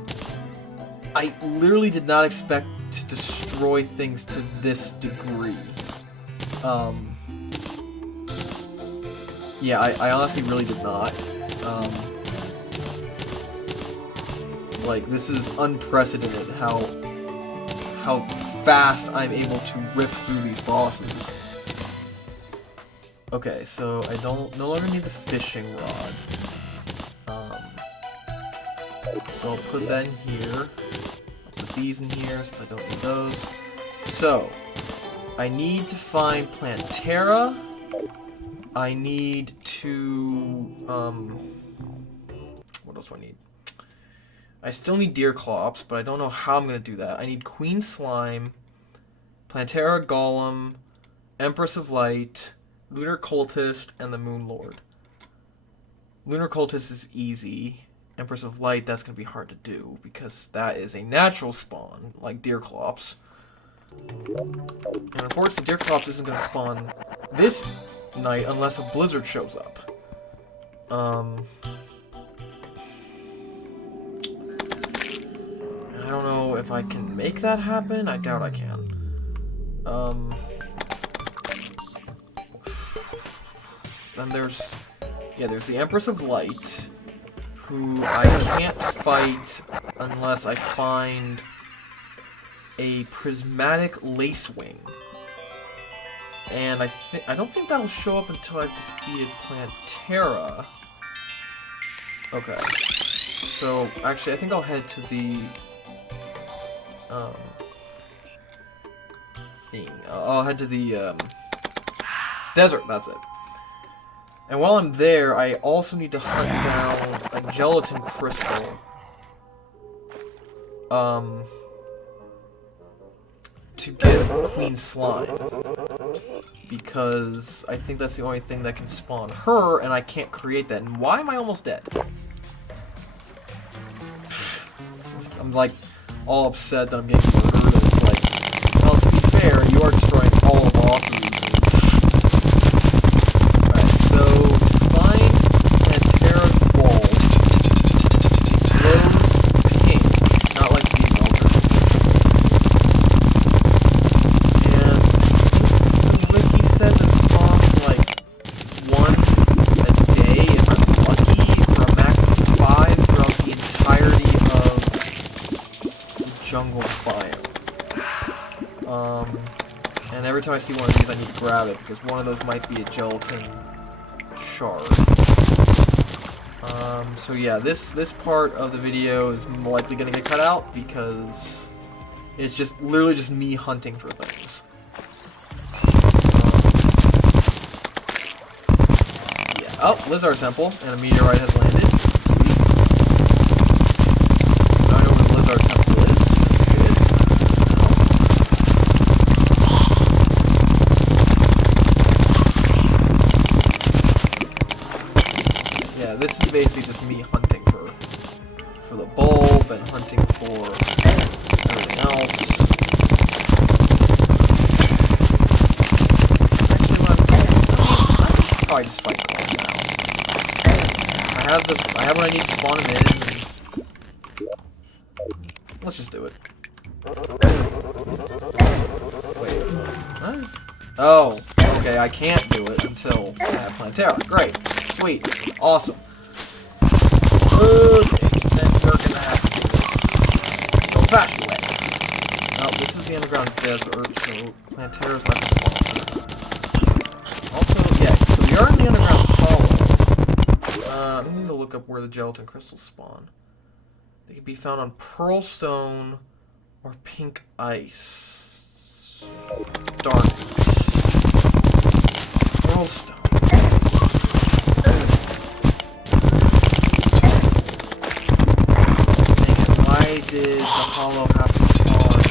I literally did not expect to destroy things to this degree. Yeah, I honestly really did not. Like, this is unprecedented how fast I'm able to rip through these bosses. Okay, so I no longer need the fishing rod. So I'll put that in here. I'll put these in here since I don't need those. So, I need to find Plantera. I need to, what else do I need? I still need Deer Clops, but I don't know how I'm going to do that. I need Queen Slime, Plantera Golem, Empress of Light, Lunar Cultist, and the Moon Lord. Lunar Cultist is easy. Empress of Light, that's going to be hard to do, because that is a natural spawn, like Deer Clops. And unfortunately, Deer Clops isn't going to spawn this night unless a blizzard shows up. I don't know if I can make that happen. I doubt I can. then there's the Empress of Light, who I can't fight unless I find a prismatic lacewing. And I don't think that'll show up until I've defeated Plantera. Okay. So, actually, I think I'll head to the thing. I'll head to the desert, that's it. And while I'm there, I also need to hunt down a gelatin crystal. To get Queen Slime. Because I think that's the only thing that can spawn her, and I can't create that. And why am I almost dead? I'm like all upset that I'm getting murdered. And it's like, well, to be fair, you are destroying all of bosses. Alright, so find Plantera's ball. It glows pink, not like the melter. And the wiki says it spawns like 1 a day if I'm lucky, for a max of 5 throughout the entirety of the jungle biome. And every time I see one of these, I need to grab it, because one of those might be a gelatin shard. So yeah, this part of the video is likely going to get cut out, because it's just literally just me hunting for things. Yeah. Oh, Lizard Temple, and a meteorite has landed. Sweet. Now I know where the Lizard Temple is. That's good. Yeah, this is basically just me hunting for the bulb and hunting for everything else. Actually, probably just fight Bulb now. I have what I need to spawn him in. Let's just do it. Wait. What? Oh, okay, I can't do it until I have Plantera. Great. Sweet. Awesome. Okay, then we're gonna have to do this the old-fashioned way. No, this is the underground desert, so Plantera's not gonna spawn. Also, yeah, so we are in the underground hollow. I need to look up where the gelatin crystals spawn. They can be found on Pearlstone or Pink Ice. Darn it. Pearlstone. Why did the hollow have to spawn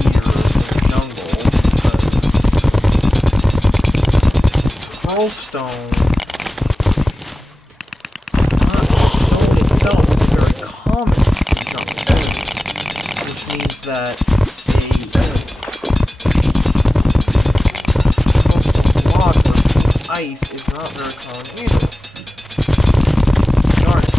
here in the jungle? Because Pearlstone, stone itself is very common in the jungle, which means that a block or ice is not very common either. Darn it.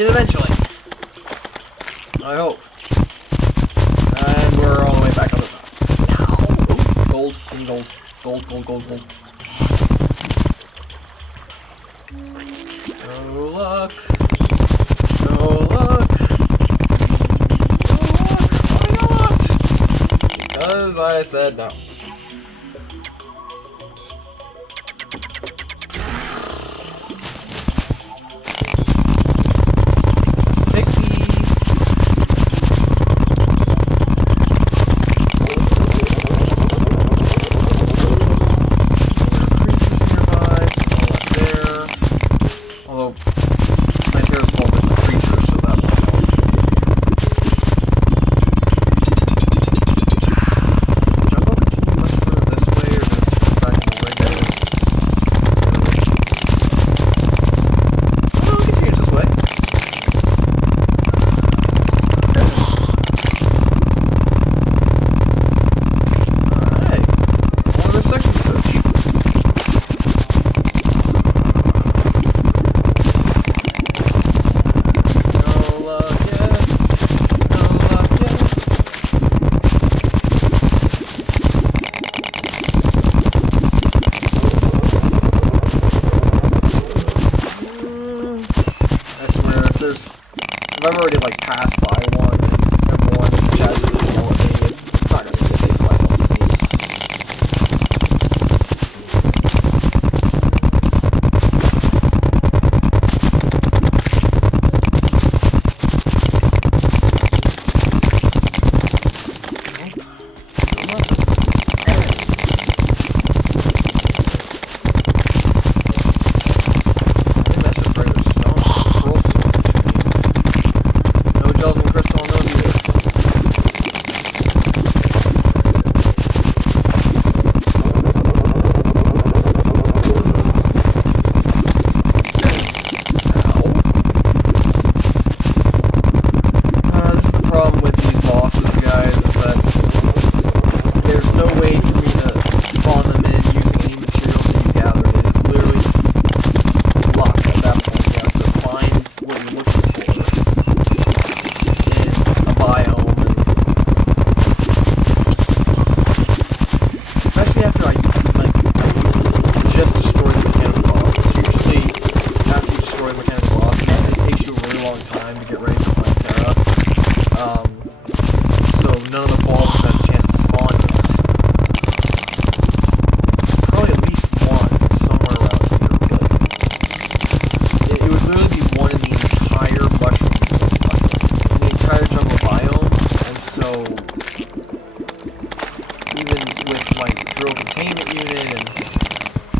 find it eventually. I hope. And we're all the way back on the top. No! Ooh, gold. Give me gold. Gold, gold, gold, gold. No luck. No luck. Why not? Because I said no. If I've already like passed by one and everyone in the chat is going to know what it is, it's not going to be a big myself sneeze.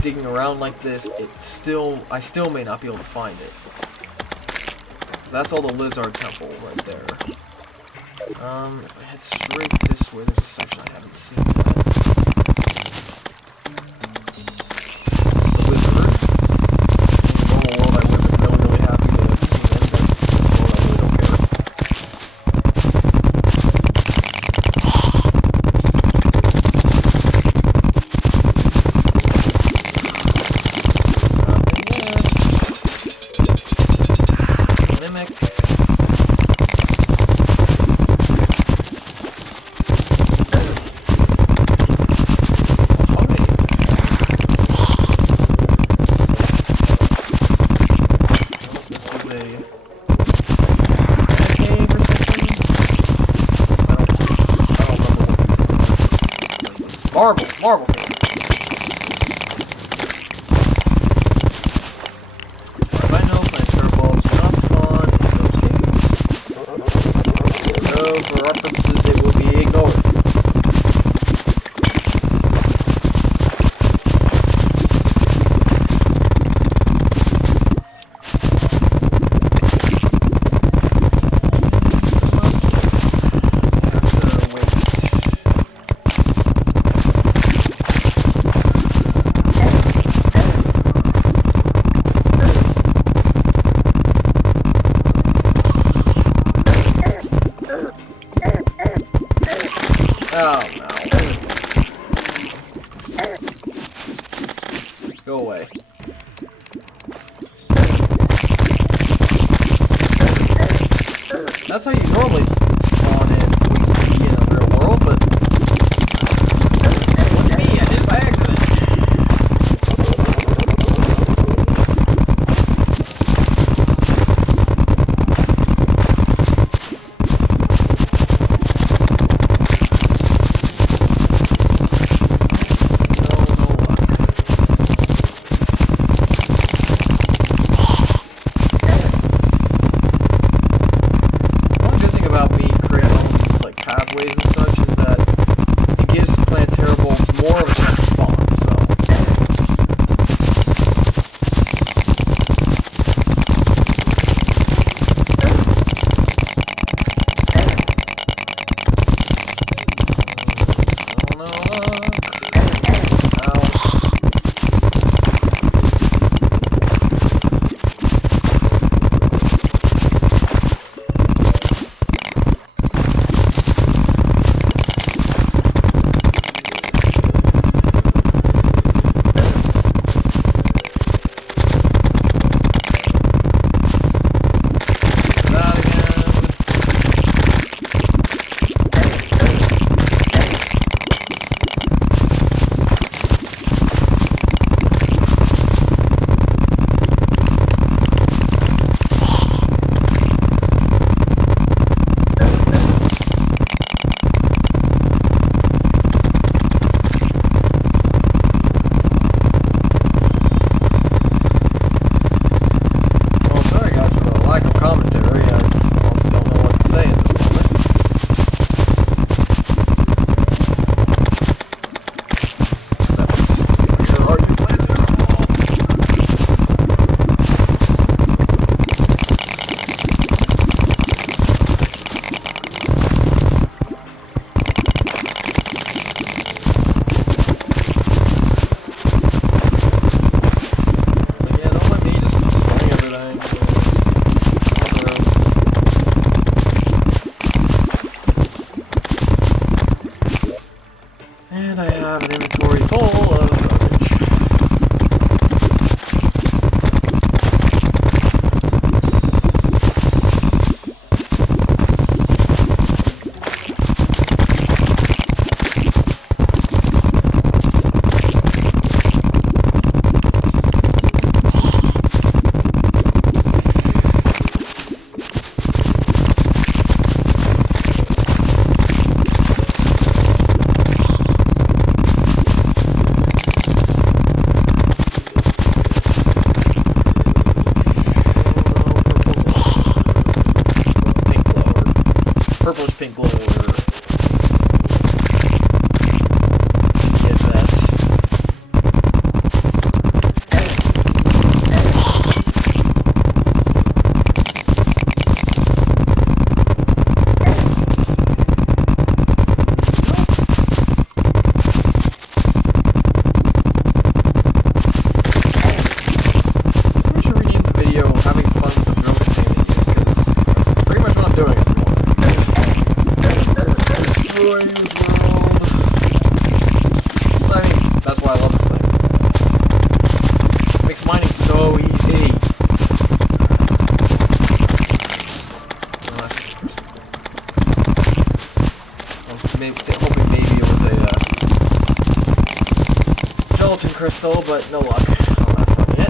Digging around like this, I still may not be able to find it. That's all the lizard temple right there. If I head straight this way, there's a section I haven't seen yet. The wizard. In the normal world, I would have been really happy to see them, but in the world, I really don't care. Marble. As far as I know, plant turtle balls do not spawn in those caves. So, for our purposes, it will be ignored. That's how you normally spawn in a real world, but look at me, I did it by accident. Pink glow order. Get that. We should rename the video "Having Fun with the Drone Containment," because that's pretty much what I'm doing. Destroying this world. I mean, that's why I love this thing. It makes mining so easy. I'm hoping maybe it was a gelatin crystal, but no luck on that front yet.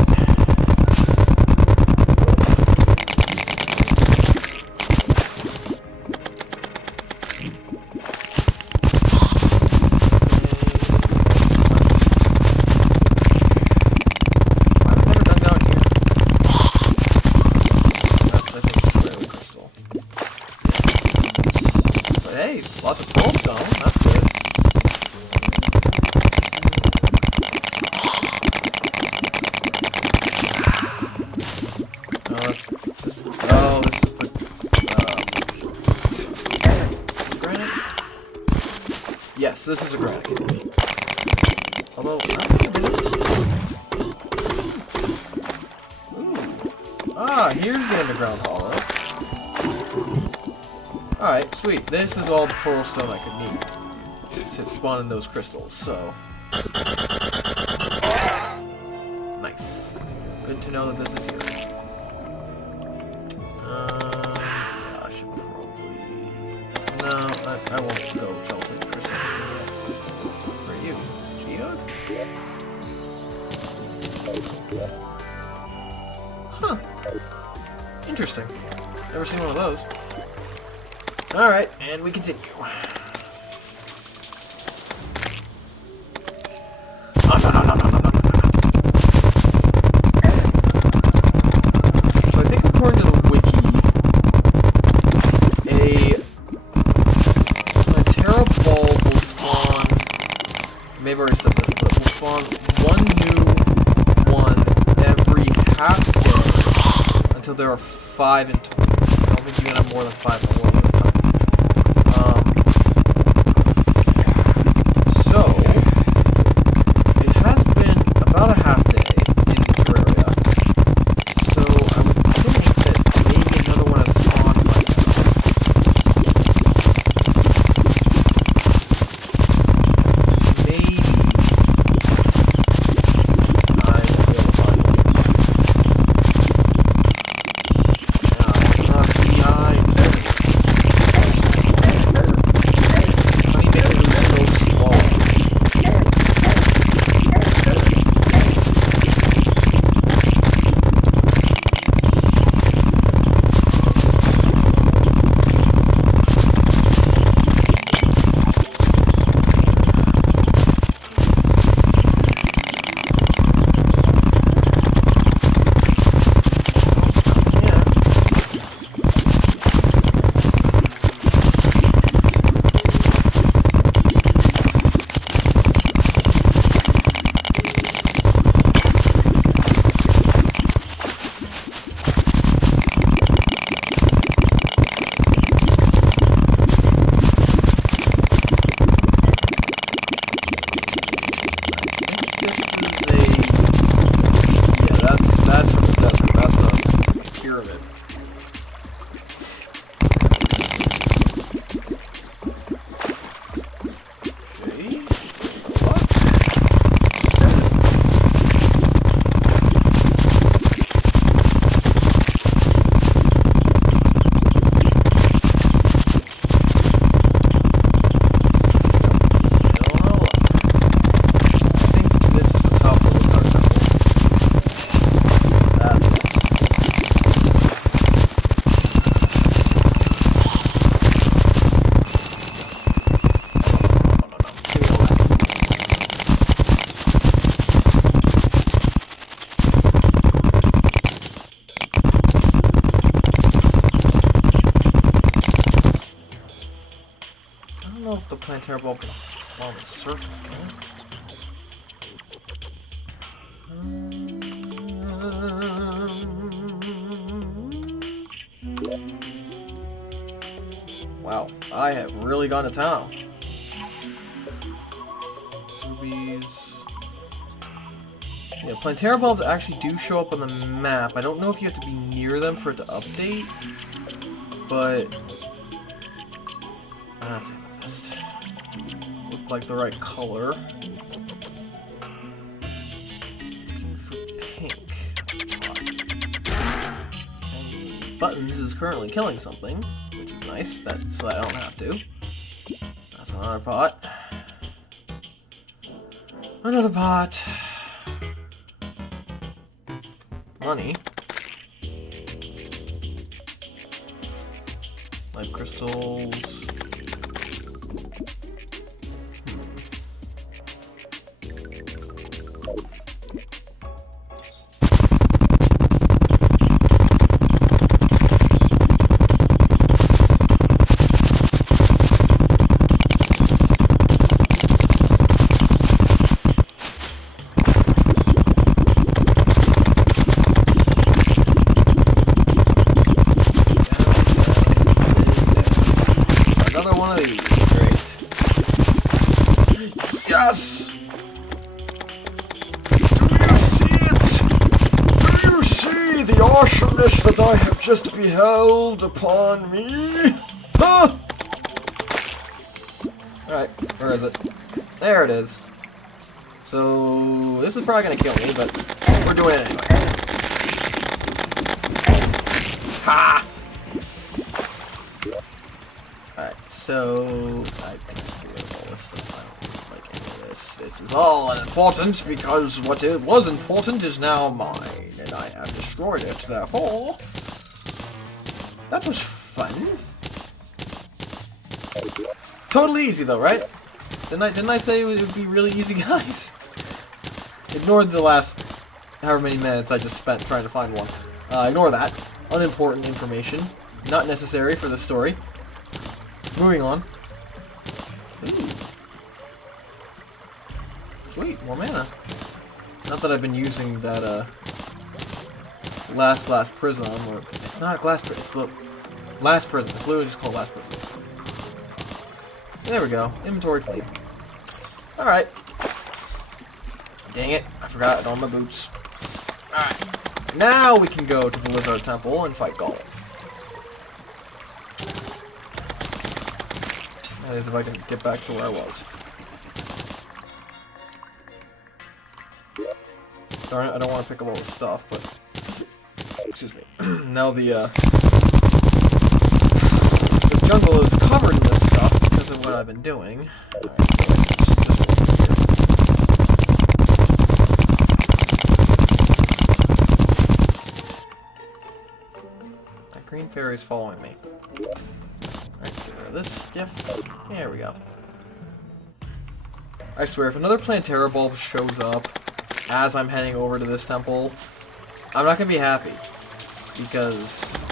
Hey, lots of coal stone, that's good. Oh, this is the, granite? Yes, this is a granite. Although, ooh. Ah, here's the underground hollow. Alright, sweet. This is all the pearl stone I could need to spawn in those crystals, so... Nice. Good to know that this is here. Yeah, I should probably... one of those. Alright, and we continue. Oh, no, no, no, no, no, no, no. So I think according to the wiki, a Terra bulb will spawn, maybe I already said this, but will spawn one new one every half day until there are 5 in total. I don't think you can have more than 5 in one at a time. So, it has been about a half day in Terraria. So, I would think that maybe another one has spawned by now. Maybe I will be able to find one. Now, I'm not behind. Honey makes me so small. I don't know if the planetary bulb can spawn on the surface, can it? Wow, I have really gone to town. Rubies. Yeah, planetary bulbs actually do show up on the map. I don't know if you have to be near them for it to update, but that's amethyst. Looked like the right color. Looking for pink. And Buttons is currently killing something, which is nice. So I don't have to. That's another pot. Another pot. Money. Life crystals. Another one of these. Great. Yes! Do you see it? Do you see the awesomeness that I have just beheld upon me? Huh? Alright, where is it? There it is. So, this is probably gonna kill me, but we're doing it anyway. Ha! Alright, so I can figure all this stuff. I don't like any of this. This is all unimportant because what it was important is now mine, and I have destroyed it, therefore. That was fun. Totally easy though, right? Didn't I say it would be really easy, guys? Ignore the last however many minutes I just spent trying to find one. Ignore that. Unimportant information. Not necessary for the story. Moving on. Ooh. Sweet, more mana. Not that I've been using that, last glass prism, or it's not a glass prism, it's the last prism. It's literally just called last prism. There we go. Inventory clean. Alright. Dang it. I forgot I don't have my boots. Alright. Now we can go to the Lizard Temple and fight Golem. That is if I can get back to where I was. Darn it, I don't want to pick up all this stuff, but... Excuse me. Now the jungle is covered in this stuff because of what I've been doing. Alright, so my green fairy is following me. Alright, get rid of this gift. There we go. I swear, if another Plantera bulb shows up as I'm heading over to this temple, I'm not gonna be happy. Because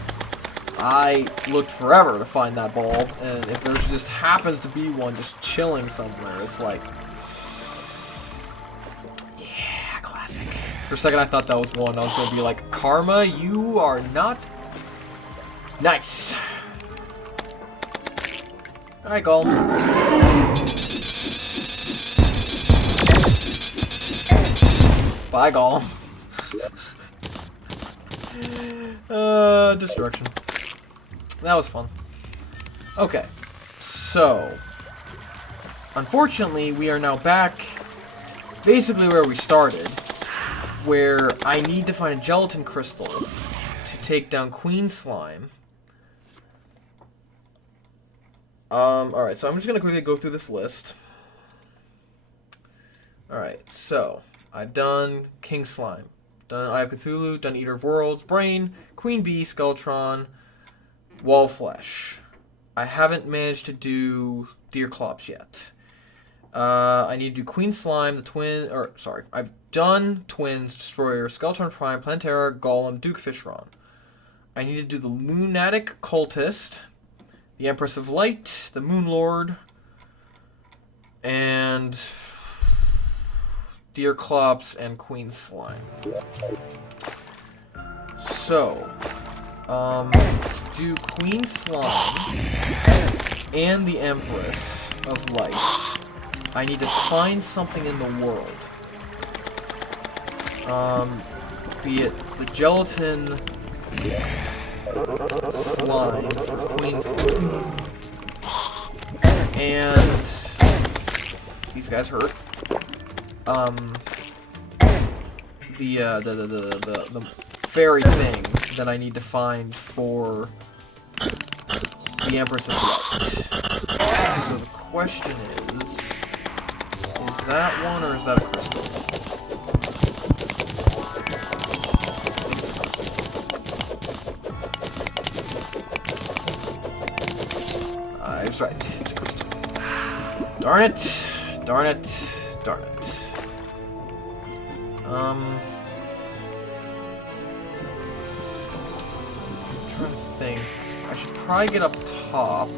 I looked forever to find that bulb, and if there just happens to be one just chilling somewhere, it's like... Yeah, classic. For a second I thought that was one. I was gonna be like, Karma, you are not... Nice. Alright, Golem. Bye, Golem. Destruction. That was fun. Okay. So, unfortunately, we are now back basically where we started, where I need to find a gelatin crystal to take down Queen Slime. Alright, so I'm just gonna quickly go through this list. Alright, so I've done King Slime, done Eye of Cthulhu, done Eater of Worlds, Brain, Queen Bee, Skeletron, Wallflesh. I haven't managed to do Deerclops yet. I need to do Queen Slime, the Twin, or sorry, I've done Twins, Destroyer, Skeletron Prime, Plantera, Golem, Duke Fishron. I need to do the Lunatic Cultist, the Empress of Light, the Moon Lord, and Deerclops and Queen Slime. So, to do Queen Slime and the Empress of Light, I need to find something in the world. Be it the gelatin slime for Queen Slime. And these guys hurt. The fairy thing that I need to find for the Empress of Light. So the question is that one or is that a crystal? I was right. It's a crystal. Darn it! Darn it! Darn it! I'm trying to think. I should probably get up top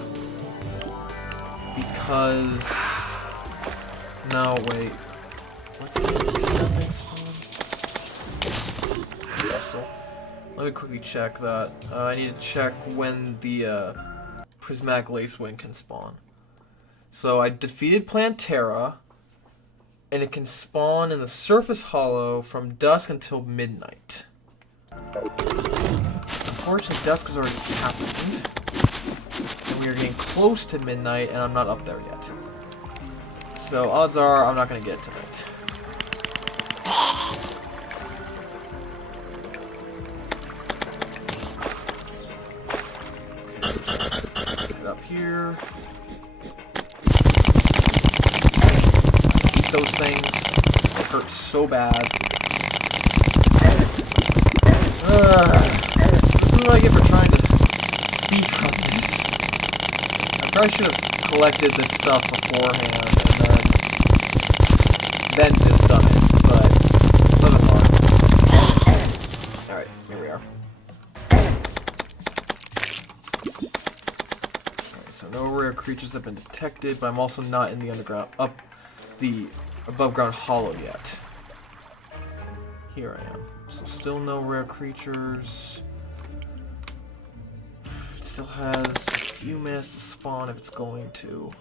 because. No, wait. What did that thing spawn? Let me quickly check that. I need to check when the Prismatic Lacewind can spawn. So I defeated Plantera, and it can spawn in the Surface Hollow from dusk until midnight. Unfortunately, dusk has already happened, and we are getting close to midnight, and I'm not up there yet. So odds are I'm not going to get it tonight. Okay, get it up here. Eat those things. It hurts so bad. This is what I get for trying to speedrun Probably should have collected this stuff beforehand and then just done it, but it doesn't work. Alright, here we are. Alright, so no rare creatures have been detected, but I'm also not in the above ground hollow yet. Here I am. So still no rare creatures. It still has a few minutes to spawn if it's going to.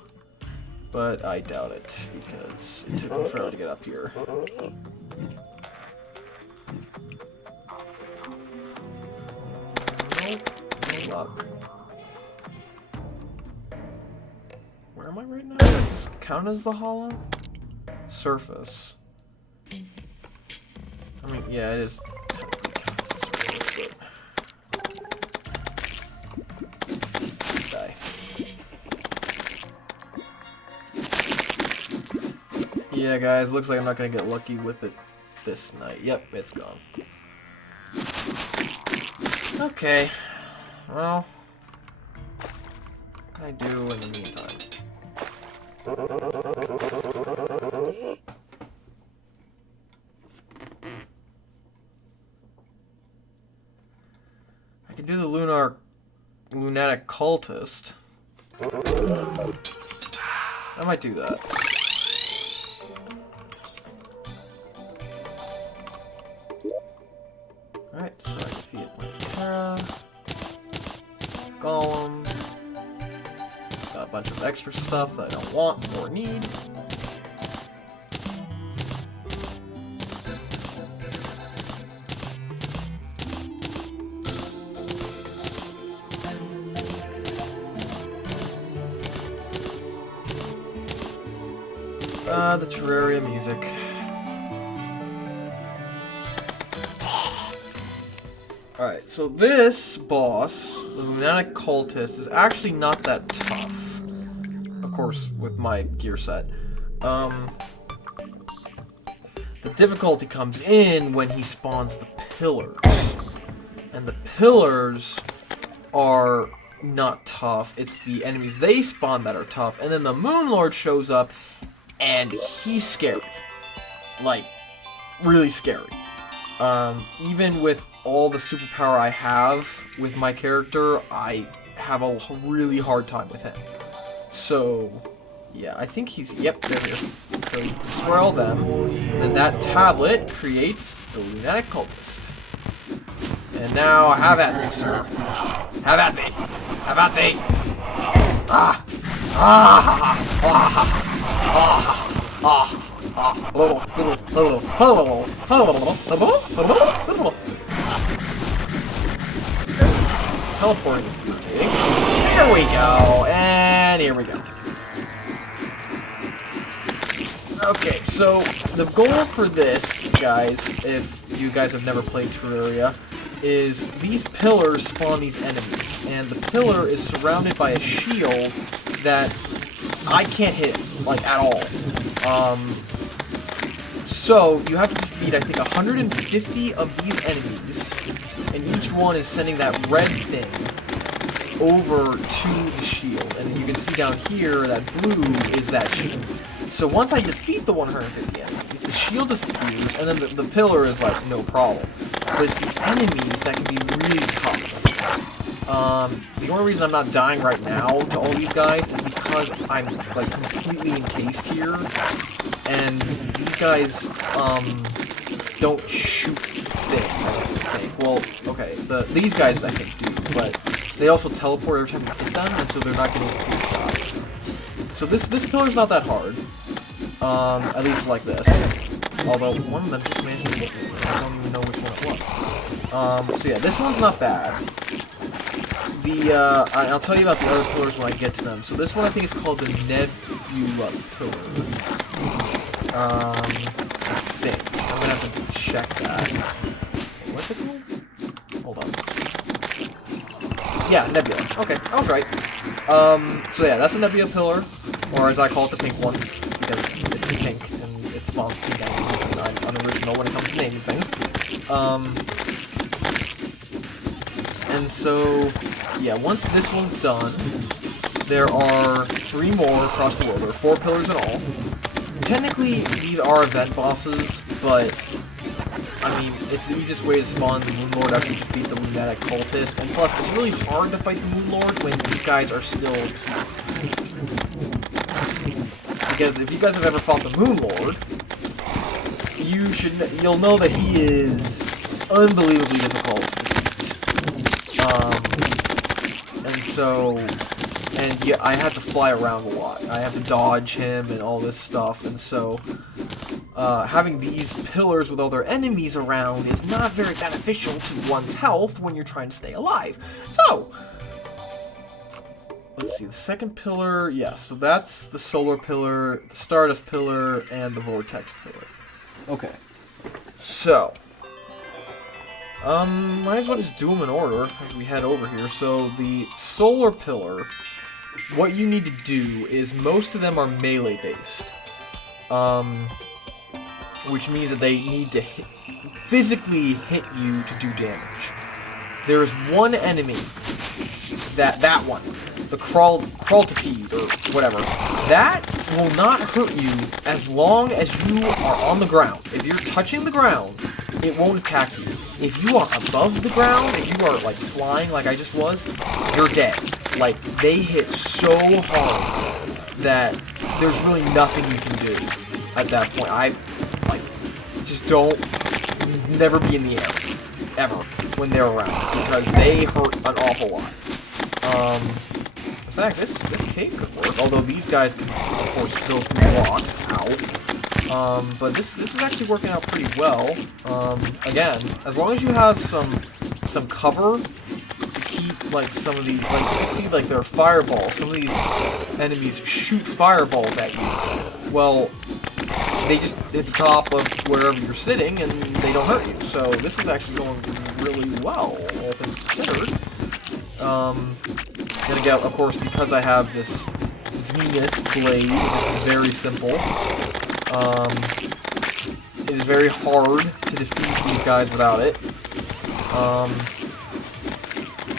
But I doubt it, because it took me forever to get up here. Nope, no luck. Where am I right now? Does this count as the hollow? Surface. I mean, yeah, it is technically counts as surface, but... Die. Yeah, guys, looks like I'm not gonna get lucky with it this night. Yep, it's gone. Okay. Well, what can I do in the meantime? I can do the lunatic cultist. I might do that. Alright, so I defeated my Terra. Golem. Got a bunch of extra stuff that I don't want or need. The Terraria music. Alright, so this boss, the lunatic cultist, is actually not that tough. Of course, with my gear set. The difficulty comes in when he spawns the pillars. And the pillars are not tough. It's the enemies they spawn that are tough. And then the Moon Lord shows up, and he's scary. Like, really scary. Even with all the superpower I have with my character, I have a really hard time with him. So, yeah, I think he's... Yep, they're here. So, destroy all them. And then that tablet creates the lunatic cultist. And now, have at thee, sir. Have at thee. Have at thee. Ah! Ah! Ah! Ah! Ah! Teleporting is irritating. Here we go, and here we go. Okay, so the goal for this, guys, if you guys have never played Terraria, is these pillars spawn these enemies, and the pillar is surrounded by a shield that I can't hit, like, at all. So, you have to defeat, I think, 150 of these enemies, and each one is sending that red thing over to the shield. And you can see down here, that blue is that shield. So once I defeat the 150 enemies, the shield disappears, and then the pillar is, like, no problem. But it's these enemies that can be really tough. The only reason I'm not dying right now to all these guys is because I'm, like, completely encased here. And these guys, don't shoot things, I don't think. Well, okay, these guys, I think, do, but they also teleport every time you hit them, and so they're not getting a shot. So this pillar's not that hard. At least like this. Although, one of them just managed to hit me. I don't even know which one it was. So yeah, this one's not bad. I'll tell you about the other pillars when I get to them. So this one I think is called the Nebula Pillar. I think. I'm gonna have to check that. What's it called? Hold on. Yeah, Nebula. Okay, I was right. So yeah, that's a Nebula Pillar, or as I call it, the pink one, because it's pink, and it spawns pink enemies, and I'm unoriginal when it comes to naming things. And so, yeah, once this one's done, there are 3 more across the world. There are 4 pillars in all. Technically, these are event bosses, but I mean, it's the easiest way to spawn the Moon Lord after you defeat the lunatic cultist, and plus, it's really hard to fight the Moon Lord when these guys are still... Because if you guys have ever fought the Moon Lord, you'll know that he is unbelievably difficult to defeat. And so... And yeah, I have to fly around a lot. I have to dodge him and all this stuff, and so... having these pillars with all their enemies around is not very beneficial to one's health when you're trying to stay alive. So, let's see, the second pillar, yeah, so that's the solar pillar, the stardust pillar, and the vortex pillar. Okay, so, might as well just do them in order as we head over here. So, the solar pillar, what you need to do is most of them are melee based. Which means that they need to physically hit you to do damage. There is one enemy, that one, the crawltipede, or whatever, that will not hurt you as long as you are on the ground. If you're touching the ground, it won't attack you. If you are above the ground, if you are, like, flying like I just was, you're dead. Like, they hit so hard that there's really nothing you can do at that point. Just don't, never be in the air, ever, when they're around, because they hurt an awful lot. In fact, this cave could work, although these guys can, of course, go through blocks, ow. But this is actually working out pretty well. Again, as long as you have some cover to keep, like, some of these, like, you can see, like, there are fireballs. Some of these enemies shoot fireballs at you. Well, they just hit the top of wherever you're sitting, and they don't hurt you. So this is actually going really well, all things considered. And again, of course, because I have this Zenith blade, this is very simple. It is very hard to defeat these guys without it.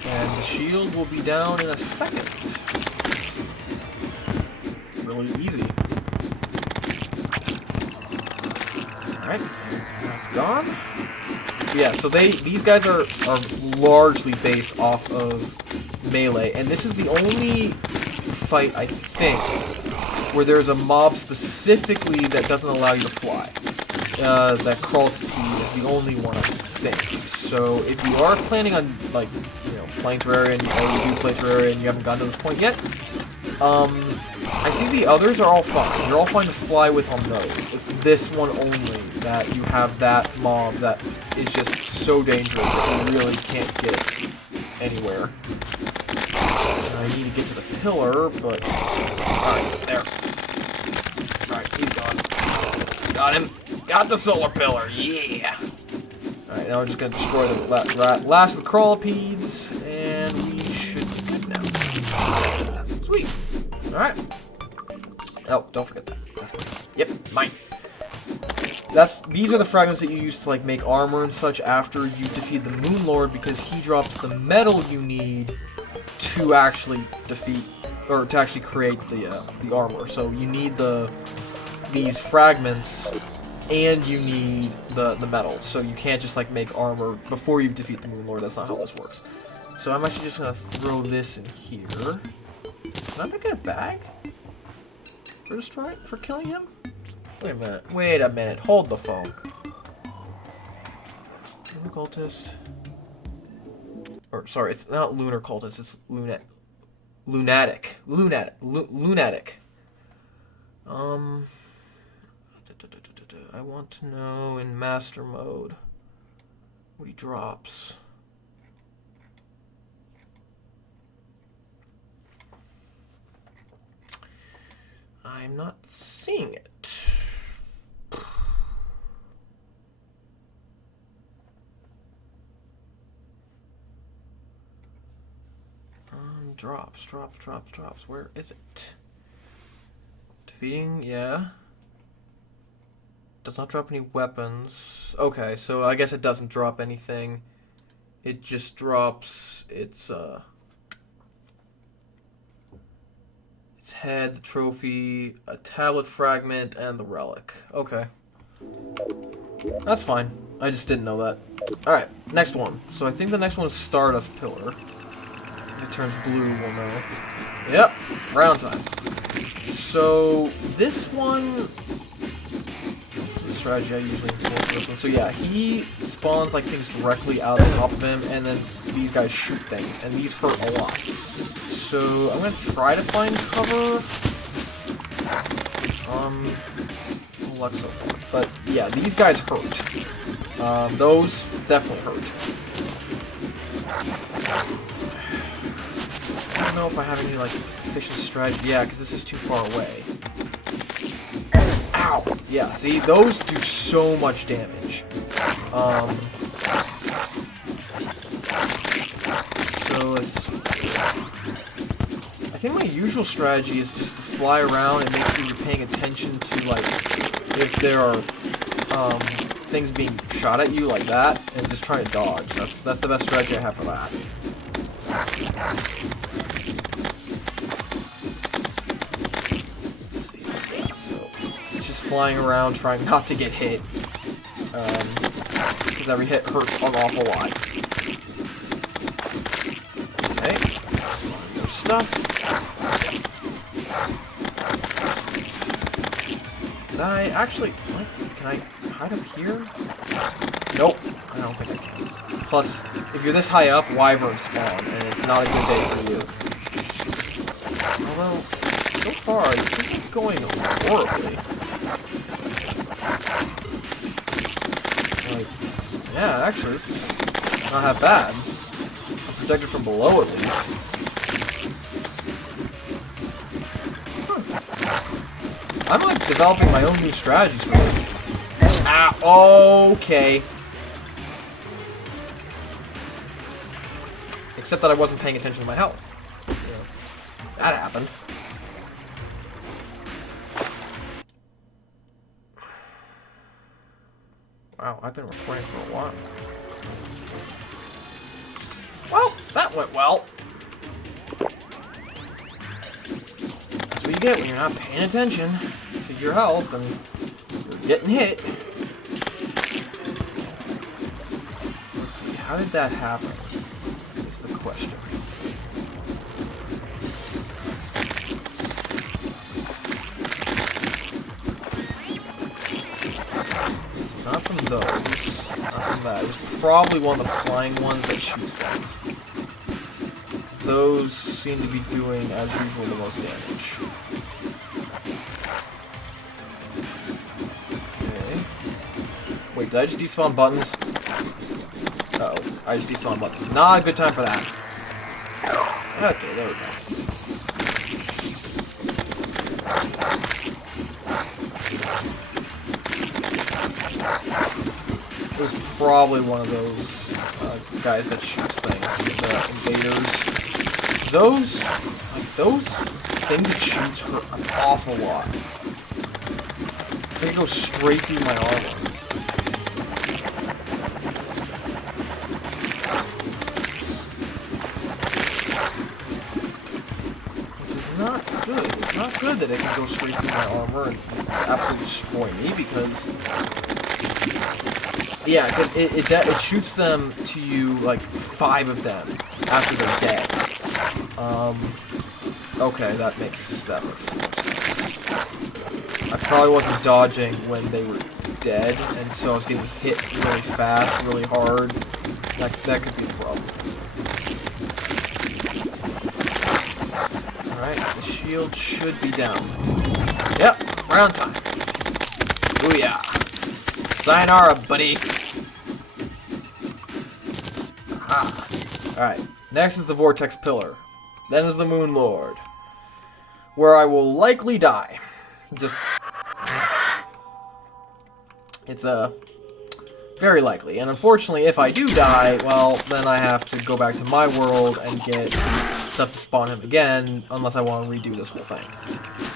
And the shield will be down in a second. Really easy. Alright, that's gone. Yeah, so these guys are largely based off of melee, and this is the only fight, I think, where there's a mob specifically that doesn't allow you to fly. That crawltipede is the only one, I think. So if you are planning on, like, you know, playing Terraria, or you do play Terraria and you haven't gotten to this point yet, I think the others are all fine. You're all fine to fly with on those. It's this one only that you have that mob that is just so dangerous that you really can't get anywhere. I need to get to the pillar, but... Alright, there. Alright, he's gone. Got him. Got the solar pillar, yeah! Alright, now we're just gonna destroy the last of the crawltipedes, and we should be good now. Sweet. Alright. Oh, don't forget that. That's mine. Yep, mine. These are the fragments that you use to, like, make armor and such after you defeat the Moon Lord, because he drops the metal you need to actually defeat, or to actually create the armor. So you need these fragments, and you need the metal. So you can't just, like, make armor before you defeat the Moon Lord. That's not how this works. So I'm actually just gonna throw this in here. Can I make it a bag? For killing him? Wait a minute, hold the phone. Lunar cultist. Or, sorry, it's not lunar cultist, it's lunatic. I want to know in master mode what he drops. I'm not seeing it. Drops. Where is it? Defeating, yeah. Does not drop any weapons. Okay, so I guess it doesn't drop anything. It just drops its, head, the trophy, a tablet fragment, and the relic. Okay. That's fine. I just didn't know that. Alright, next one. So I think the next one is Stardust Pillar. If it turns blue, we'll know. Yep, round time. So this one... the strategy I usually employ for this one. So yeah, he spawns like things directly out of the top of him, and then these guys shoot things, and these hurt a lot. So I'm gonna try to find cover. Luck so far, but yeah, these guys hurt. Those definitely hurt. I don't know if I have any like efficient strategy. Yeah, because this is too far away. Ow! Yeah, see, those do so much damage. So let's... I think my usual strategy is just to fly around and make sure you're paying attention to, like, if there are things being shot at you like that, and just try to dodge. That's the best strategy I have for that. Let's see. Yeah, so it's just flying around, trying not to get hit, because every hit hurts an awful lot. Okay, some more stuff. Can I actually... what? Can I hide up here? Nope. I don't think I can. Plus, if you're this high up, wyverns spawn, and it's not a good day for you. Although, so far, this isn't going horribly. Like, yeah, actually, this is not that bad. I'm protected from below, at least. I'm like developing my own new strategies for this. Ah, okay. Except that I wasn't paying attention to my health. Yeah. That happened. Wow, I've been recording for a while. Well, that went well. That's what you get when you're not paying attention to your health and you're getting hit. Let's see, how did that happen? Is the question. So not from those. Not from that. It was probably one of the flying ones that shoots things. Those seem to be doing, as usual, the most damage. Okay. Wait, did I just despawn buttons? Uh-oh, I just despawned buttons. Not a good time for that. Okay, there we go. It was probably one of those guys that shoots things, the invaders. Those things it shoots hurt an awful lot. They go straight through my armor. Which is not good. It's not good that it can go straight through my armor and absolutely destroy me because... yeah, it shoots them to you, like, 5 of them after they're dead. Okay, that makes so much sense. I probably wasn't dodging when they were dead, and so I was getting hit really fast, really hard. That could be the problem. Alright, the shield should be down. Yep, round time. Booyah. Sayonara, buddy. Aha. Alright, next is the Vortex Pillar. Then is the Moon Lord, where I will likely die. Just... it's, very likely. And unfortunately, if I do die, well, then I have to go back to my world and get stuff to spawn him again, unless I want to redo this whole thing.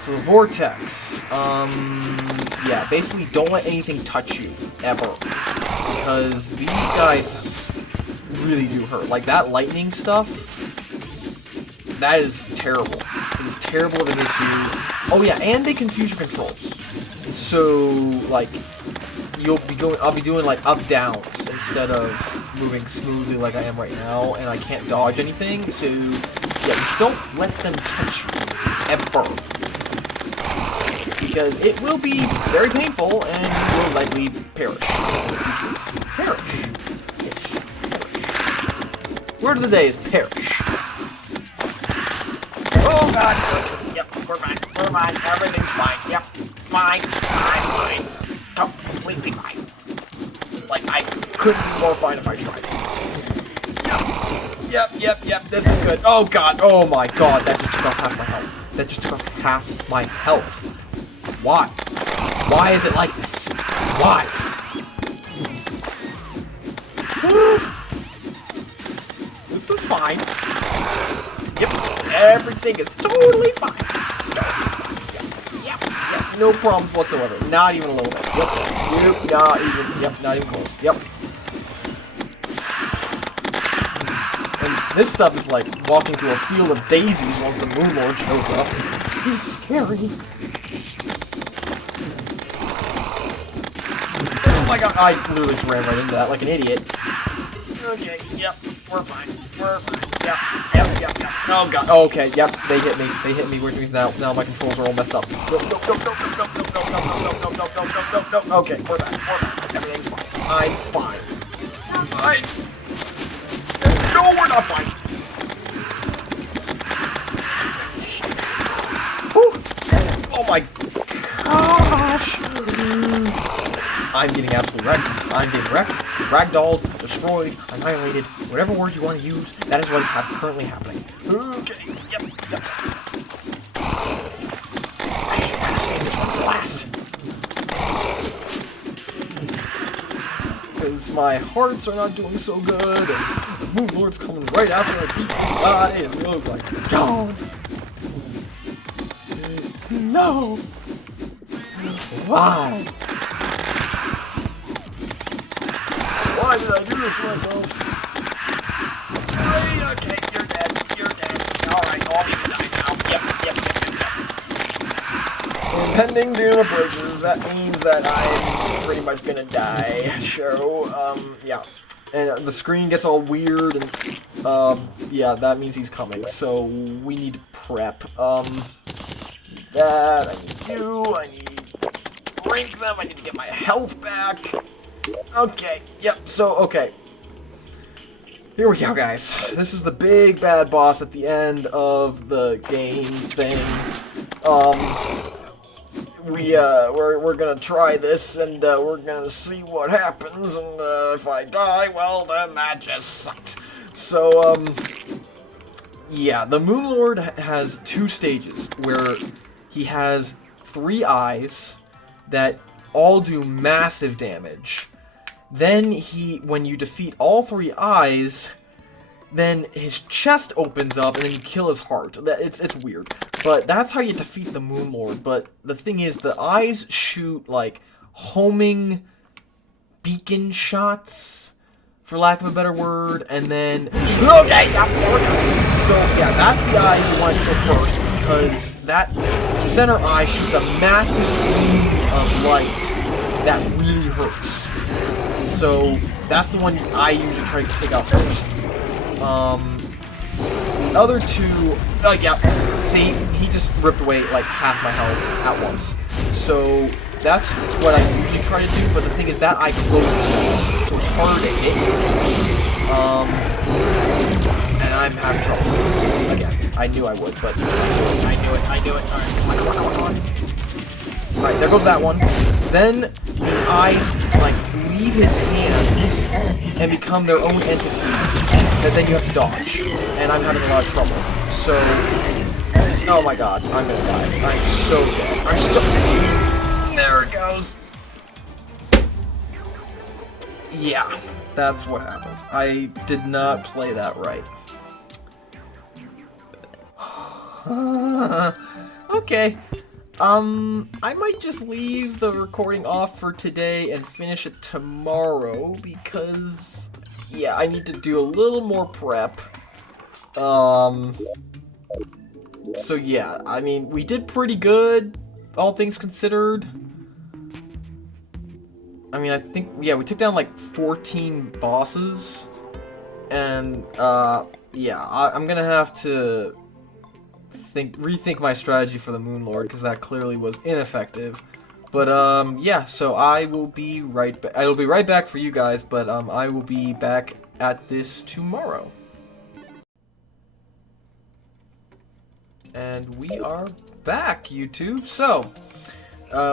So the Vortex, yeah, basically don't let anything touch you, ever. Because these guys really do hurt. Like, that lightning stuff, That is terrible. It is terrible if it hits you. Oh yeah, and they confuse your controls. So like, I'll be doing like up downs instead of moving smoothly like I am right now, and I can't dodge anything. So yeah, just don't let them touch you ever, because it will be very painful and you will likely perish. Perish. Word of the day is perish. Oh god! Yep, we're fine. We're fine. Everything's fine. Yep, fine. Fine. Completely fine. Like, I couldn't be more fine if I tried. Yep. This is good. Oh god. Oh my god. That just took off half my health. That just took off half my health. Why? Why is it like this? Why? This is fine. Yep. Everything is totally fine. Yep. No problems whatsoever. Not even a little bit. Yep. Not even close. Yep. And this stuff is like walking through a field of daisies once the Moon Lord shows up. It's scary. Oh my god, I literally just ran right into that like an idiot. Okay, yep, we're fine. Yep. Oh god, okay, yep, they hit me, which means now my controls are all messed up. No. Okay, we're back. Everything's fine. I'm fine. We're fine. No, we're not fine. Whew. Oh my gosh. I'm getting absolutely wrecked. I'm getting wrecked, ragdolled, destroyed, annihilated, whatever word you want to use, that is what is currently happening. Okay, yep. I should have saved this one for last. Because my hearts are not doing so good, and the Moon Lord's coming right after I beat this guy, and we look like, God. No. Why? Why did I do this to myself? Okay, you're dead. Alright, all you can die now. Yep. Impending doom approaches. That means that I'm pretty much gonna die. So, yeah. And the screen gets all weird, and, yeah, that means he's coming. So, we need to prep. That, I need you, I need to rank them, I need to get my health back. Okay, yep, so, okay. Here we go, guys. This is the big bad boss at the end of the game thing. We're gonna try this, and, we're gonna see what happens, and, if I die, well, then that just sucks. So, yeah, the Moon Lord has 2 stages, where he has 3 eyes that all do massive damage. Then when you defeat all 3 eyes, then his chest opens up and then you kill his heart. It's weird. But that's how you defeat the Moon Lord. But the thing is, the eyes shoot, like, homing beacon shots, for lack of a better word, and then... Okay, so, yeah, that's the eye you want to kill first, because that center eye shoots a massive beam of light that really hurts. So, that's the one I usually try to take out first. The other 2... Oh, yeah, see, he just ripped away, like, half my health at once. So, that's what I usually try to do, but the thing is that eye closes, so it's hard to hit. And I'm having trouble. Again, I knew I would, but... I knew it. Alright, come on. Alright, there goes that one. Then, the eyes, like, leave his hands and become their own entities that then you have to dodge. And I'm having a lot of trouble. So, oh my god, I'm gonna die. I'm so dead. There it goes. Yeah, that's what happens. I did not play that right. Okay. I might just leave the recording off for today and finish it tomorrow because, yeah, I need to do a little more prep. So yeah, I mean, we did pretty good, all things considered. I mean, I think, yeah, we took down like 14 bosses. And, yeah, I'm gonna have to rethink my strategy for the Moon Lord, because that clearly was ineffective. But, yeah, so I will be right back. I'll be right back for you guys, but, I will be back at this tomorrow. And we are back, YouTube. So,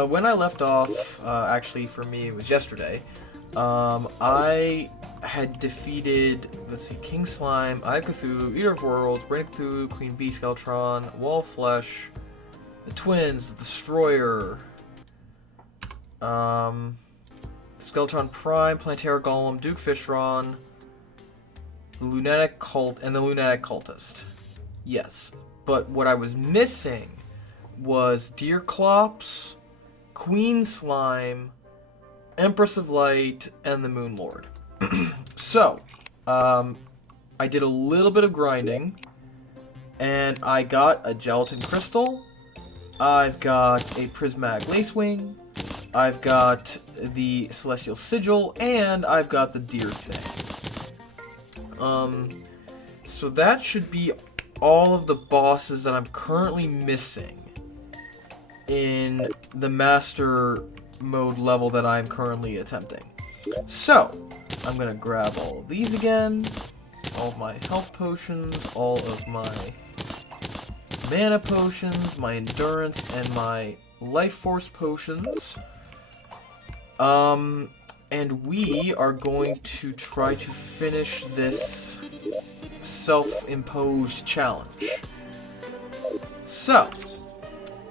when I left off, actually for me it was yesterday, I had defeated, let's see, King Slime, Eye of Cthulhu, Eater of Worlds, Brain of Cthulhu, Queen Bee, Skeletron, Wall of Flesh, the Twins, the Destroyer, Skeletron Prime, Planetara Golem, Duke Fishron, the Lunatic Cult, and the Lunatic Cultist. Yes, but what I was missing was Deerclops, Queen Slime, Empress of Light, and the Moon Lord. So, I did a little bit of grinding, and I got a Gelatin Crystal, I've got a Prismatic Lacewing, I've got the Celestial Sigil, and I've got the Deer thing. So that should be all of the bosses that I'm currently missing in the Master Mode level that I'm currently attempting. So, I'm gonna grab all of these again, all of my health potions, all of my mana potions, my endurance, and my life force potions. And we are going to try to finish this self-imposed challenge. So,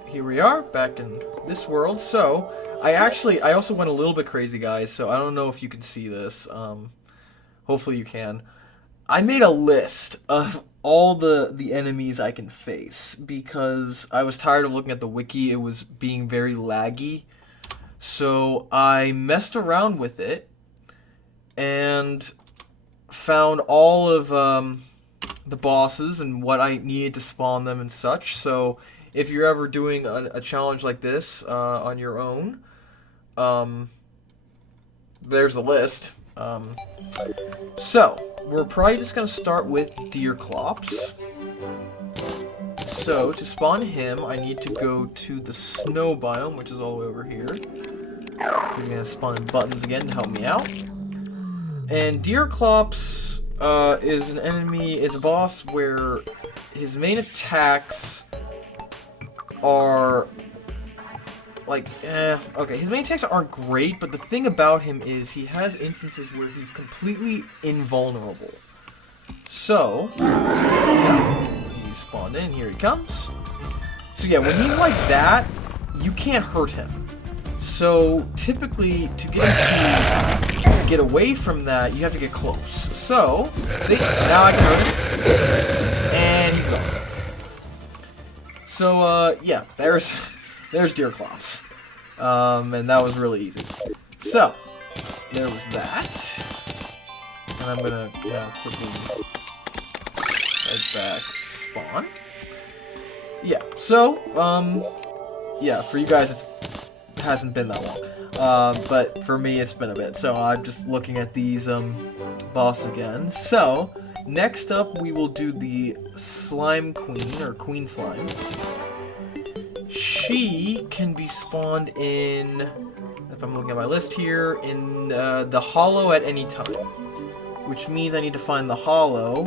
here we are, back in this world. So, I also went a little bit crazy, guys, so I don't know if you can see this. Hopefully you can. I made a list of all the enemies I can face, because I was tired of looking at the wiki. It was being very laggy. So I messed around with it, and found all of the bosses and what I needed to spawn them and such. So if you're ever doing a challenge like this on your own, there's the list. So, we're probably just going to start with Deerclops. So, to spawn him, I need to go to the snow biome, which is all the way over here. I'm going to spawn in buttons again to help me out. And Deerclops is a boss where his main attacks are like, okay, his main attacks aren't great, but the thing about him is he has instances where he's completely invulnerable. So, yeah, he spawned in, here he comes. So yeah, when he's like that, you can't hurt him. So, typically, to get him to get away from that, you have to get close. So, see, now I can hurt him. And he's gone. So, yeah, there's Deerclops. And that was really easy. So, there was that. And I'm gonna quickly head back to spawn. Yeah, so, yeah, for you guys it hasn't been that long. But for me it's been a bit. So I'm just looking at these bosses again. So, next up we will do the Slime Queen, or Queen Slime. She can be spawned in, if I'm looking at my list here, in the hollow at any time. Which means I need to find the hollow,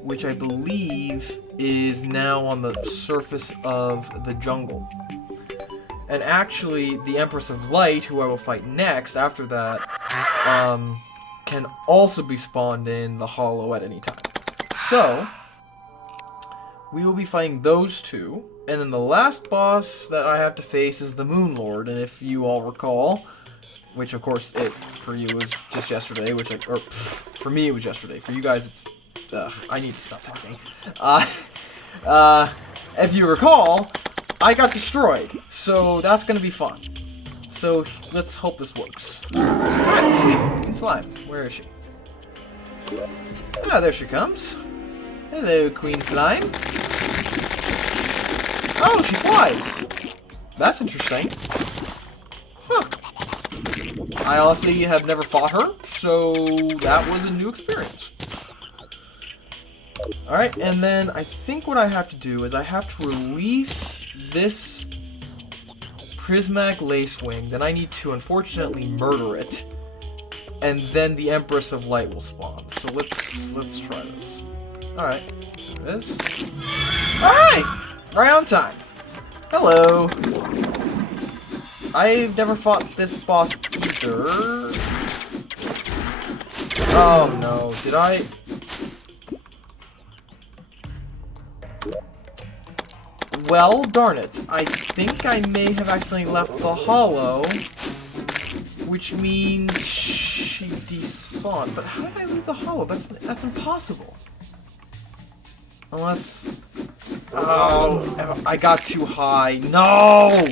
which I believe is now on the surface of the jungle. And actually, the Empress of Light, who I will fight next after that, can also be spawned in the hollow at any time. So, we will be fighting those two. And then the last boss that I have to face is the Moon Lord. And if you all recall, which of course for you was just yesterday, or for me it was yesterday. For you guys, it's I need to stop talking. If you recall, I got destroyed, so that's gonna be fun. So let's hope this works. Alright, Queen Slime, where is she? Ah, there she comes. Hello, Queen Slime. Oh, she flies! That's interesting. Huh. I honestly have never fought her, so that was a new experience. Alright, and then I think what I have to do is I have to release this prismatic lacewing, then I need to unfortunately murder it, and then the Empress of Light will spawn. So let's try this. Alright, there it is. Alright! Right on time. Hello. I've never fought this boss either. Oh no, did I? Well, darn it. I think I may have accidentally left the hollow, which means she despawned. But how did I leave the hollow? That's impossible. Unless... Oh, I got too high. No!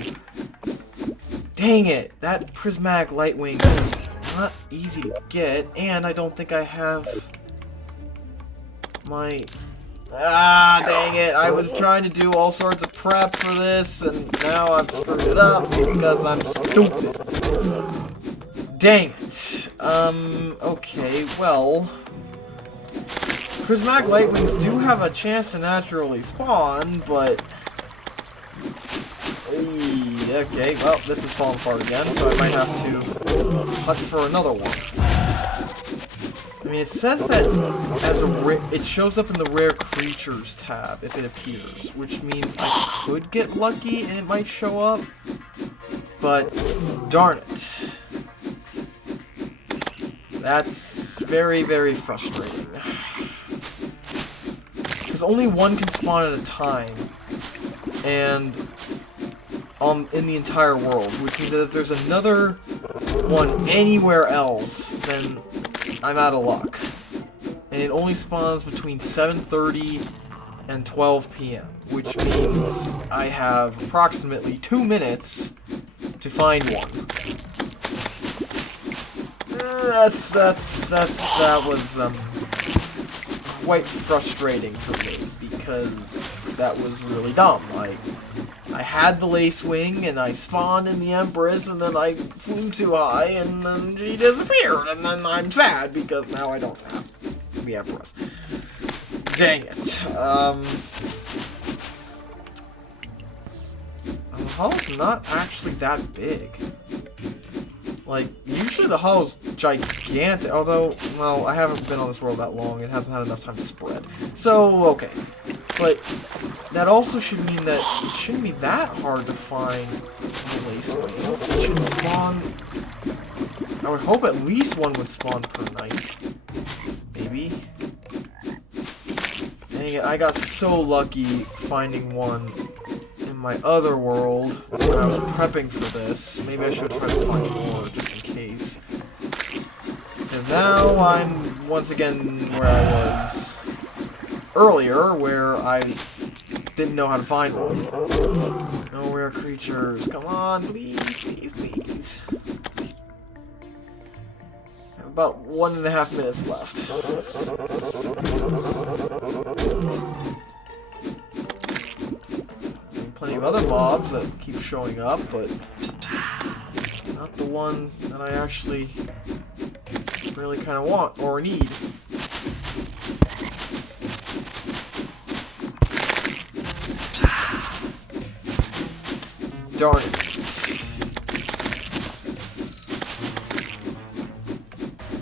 Dang it. That prismatic lightwing is not easy to get, and I don't think I have my... Ah, dang it. I was trying to do all sorts of prep for this, and now I've screwed it up because I'm stupid. Dang it. Okay, well... Prismatic Lightwings do have a chance to naturally spawn, but... Okay, well, this is falling apart again, so I might have to hunt for another one. I mean, it says that as it shows up in the Rare Creatures tab if it appears, which means I could get lucky and it might show up, but darn it. That's very, very frustrating. Because only one can spawn at a time, and in the entire world, which means that if there's another one anywhere else, then I'm out of luck. And it only spawns between 7:30 and 12 p.m., which means I have approximately 2 minutes to find one. That was quite frustrating for me, because that was really dumb. I had the Lacewing, and I spawned in the Empress, and then I flew too high, and then she disappeared, and then I'm sad, because now I don't have the Empress. Dang it. The hollow's not actually that big. Like, usually the hollow's gigantic, although, well, I haven't been on this world that long, it hasn't had enough time to spread. So, okay. But that also should mean that it shouldn't be that hard to find a Lacewing. It should spawn... I would hope at least one would spawn per night. Maybe. Dang it, I got so lucky finding one in my other world when I was prepping for this. Maybe I should try to find more just in case. Because now I'm once again where I was earlier, where I didn't know how to find one. No rare creatures. Come on, please, please, please. I have about 1.5 minutes left. Plenty of other mobs that keep showing up, but not the one that I actually really kind of want or need. Darn it.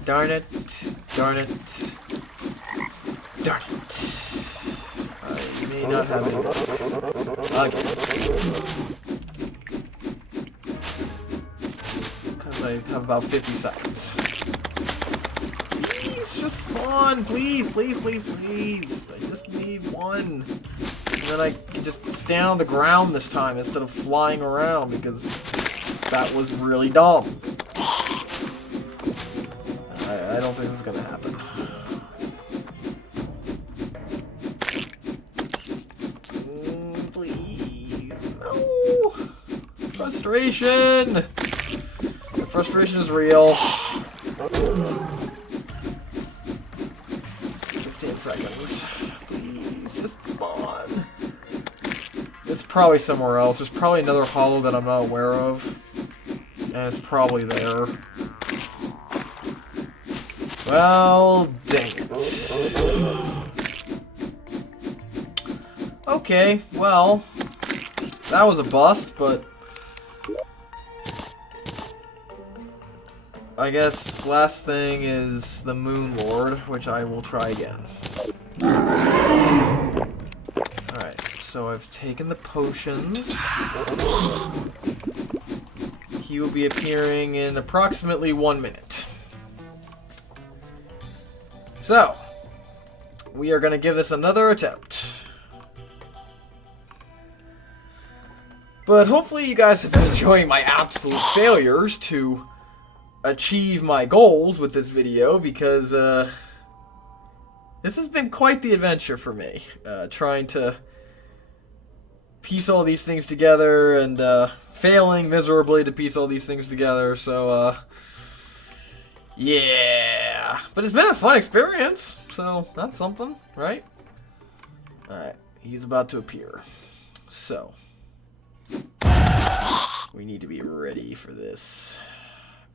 Darn it. Darn it. Darn it. I may not have any. Again. Because I have about 50 seconds. Please, just spawn. Please, please, please, please. I just need one. And then I can just stand on the ground this time instead of flying around, because that was really dumb. I don't think this is going to happen. Please. No! Frustration! The frustration is real. 15 seconds. Please, just spawn. It's probably somewhere else. There's probably another hollow that I'm not aware of. And it's probably there. Well, dang it. Okay, well, that was a bust, but I guess last thing is the Moon Lord, which I will try again. Alright, so I've taken the potions. He will be appearing in approximately 1 minute. So, we are going to give this another attempt. But hopefully you guys have been enjoying my absolute failures to achieve my goals with this video, because this has been quite the adventure for me, trying to piece all these things together and failing miserably to piece all these things together. So yeah, but it's been a fun experience, so that's something, right? Alright, he's about to appear, so we need to be ready for this,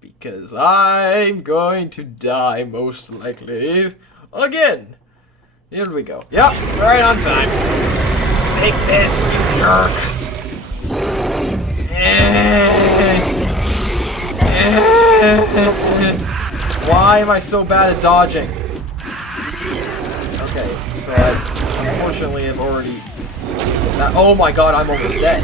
because I'm going to die, most likely, again. Here we go. Yep, right on time. Take this, you jerk. Why am I so bad at dodging? Okay, so I unfortunately have already... oh my god, I'm almost dead.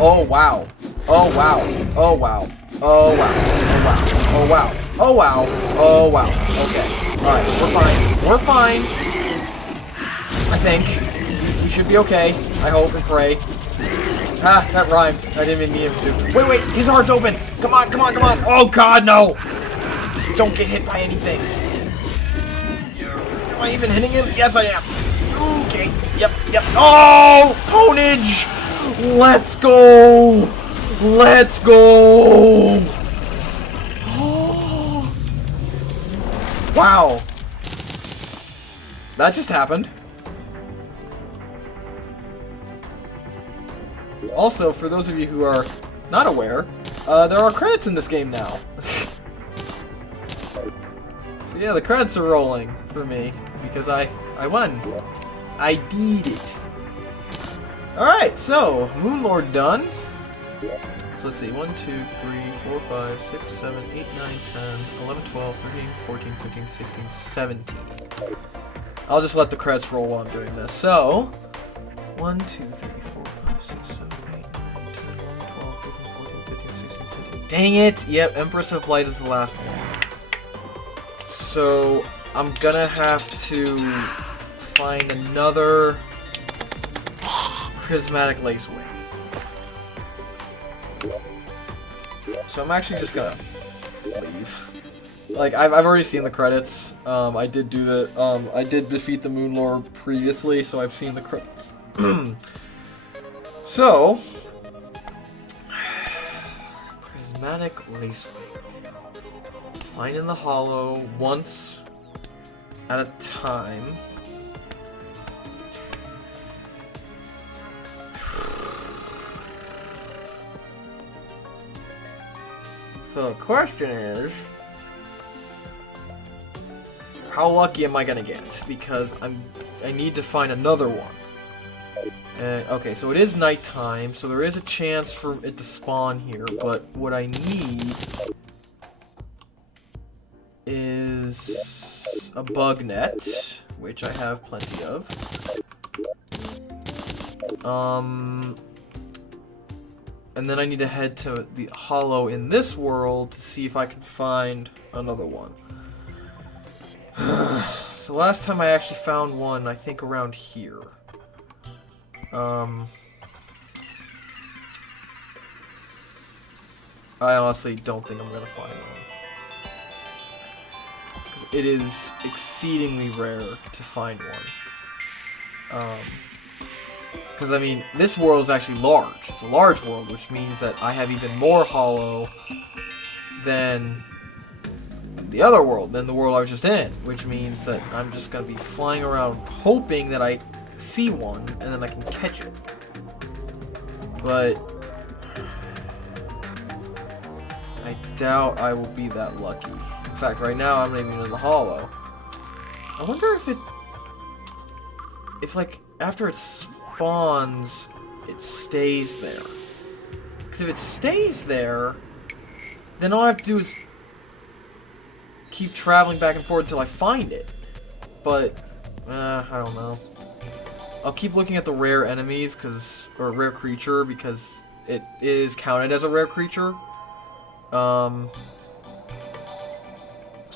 Oh wow. Oh wow. Oh wow. Oh wow. Oh wow. Oh wow. Oh wow. Oh wow. Okay. Alright, we're fine. We're fine. I think. We should be okay. I hope and pray. Ah, that rhymed. I didn't even mean it to. Wait, his heart's open. Come on, come on, come on. Oh god, no. Just don't get hit by anything. Am I even hitting him? Yes, I am. Okay. Yep. Oh, ponage. Let's go. Let's go. Oh. Wow. That just happened. Also, for those of you who are not aware, there are credits in this game now. So yeah, the credits are rolling for me because I won. I did it. Alright, so Moon Lord done. So let's see, 1, 2, 3, 4, 5, 6, 7, 8, 9, 10, 11, 12, 13, 14, 15, 16, 17. I'll just let the credits roll while I'm doing this. So 1, 2, 3, 4, 5, 6, 7, 8, 9, 10, 11, 12, 13, 14, 15, 16, 17. Dang it! Yep, Empress of Light is the last one. So I'm gonna have to find another prismatic lace wing. So I'm actually just gonna leave. Like, I've already seen the credits. I did do the, I did defeat the Moon Lord previously, so I've seen the credits. So, prismatic lace wing. Find in the hollow once at a time. So the question is, how lucky am I gonna get? Because I need to find another one. Okay, so it is nighttime, so there is a chance for it to spawn here, but what I need is a bug net, which I have plenty of. And then I need to head to the hollow in this world to see if I can find another one. So last time I actually found one, I think around here. I honestly don't think I'm gonna find one. Because it is exceedingly rare to find one. Because, I mean, this world is actually large. It's a large world, which means that I have even more hollow than the other world, than the world I was just in. Which means that I'm just going to be flying around hoping that I see one, and then I can catch it. But I doubt I will be that lucky. In fact, right now I'm not even in the hollow. I wonder if like after it spawns, it stays there. Because if it stays there, then all I have to do is keep traveling back and forth until I find it. But I don't know. I'll keep looking at the rare enemies, or rare creature, because it is counted as a rare creature. So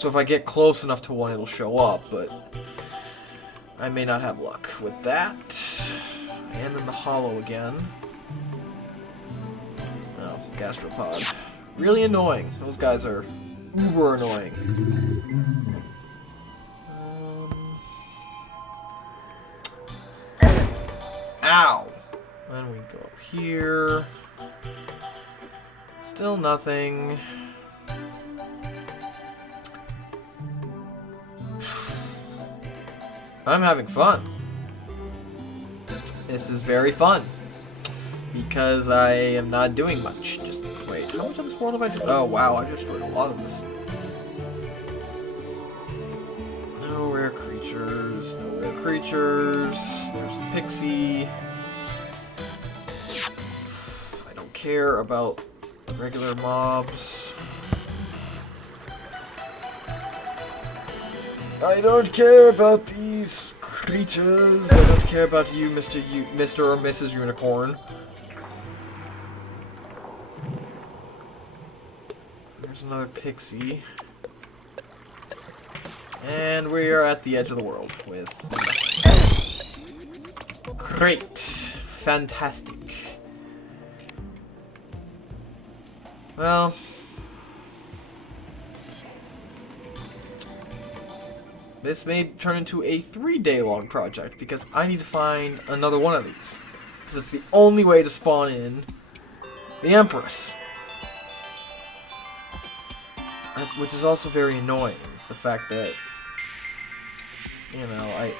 if I get close enough to one, it'll show up, but I may not have luck with that. I am in the hollow again. Oh, gastropod. Really annoying. Those guys are uber annoying. Ow! Then we go up here. Still nothing. I'm having fun. This is very fun. Because I am not doing much. Just wait, how much of this world have I done? Oh wow, I just destroyed a lot of this. No rare creatures, no rare creatures. There's a pixie. I don't care about regular mobs. I don't care about these creatures. I don't care about you, Mr. or Mrs. Unicorn. There's another pixie. And we are at the edge of the world with... Great. Fantastic. Well... This may turn into a 3-day-long project, because I need to find another one of these. Because it's the only way to spawn in the Empress. Which is also very annoying. The fact that, you know, I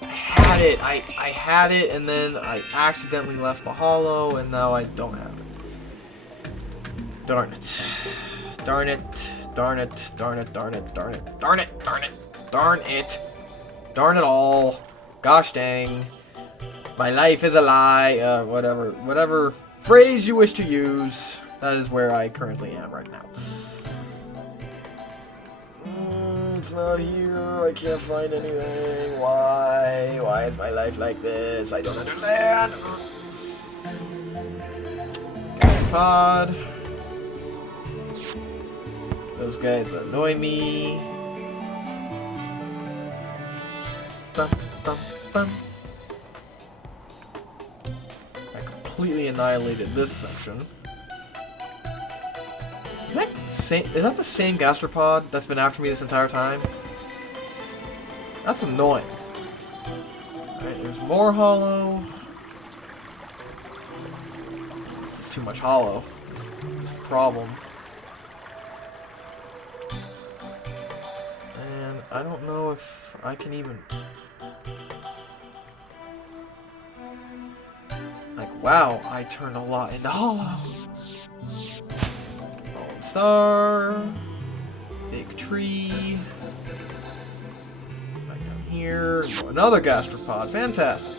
had it. I had it, and then I accidentally left the hollow, and now I don't have it. Darn it. Darn it. Darn it, darn it, darn it, darn it, darn it, darn it, darn it, darn it all. Gosh dang. My life is a lie. Whatever phrase you wish to use, that is where I currently am right now. It's not here. I can't find anything. Why? Why is my life like this? I don't understand. Pod. Those guys annoy me. Bum, bum, bum. I completely annihilated this section. Is that the same gastropod that's been after me this entire time? That's annoying. Alright, there's more hollow. This is too much hollow. That's the problem. I don't know if I can even... Like, wow, I turned a lot into hollow. Fallen star. Big tree. Back down here. Oh, another gastropod. Fantastic.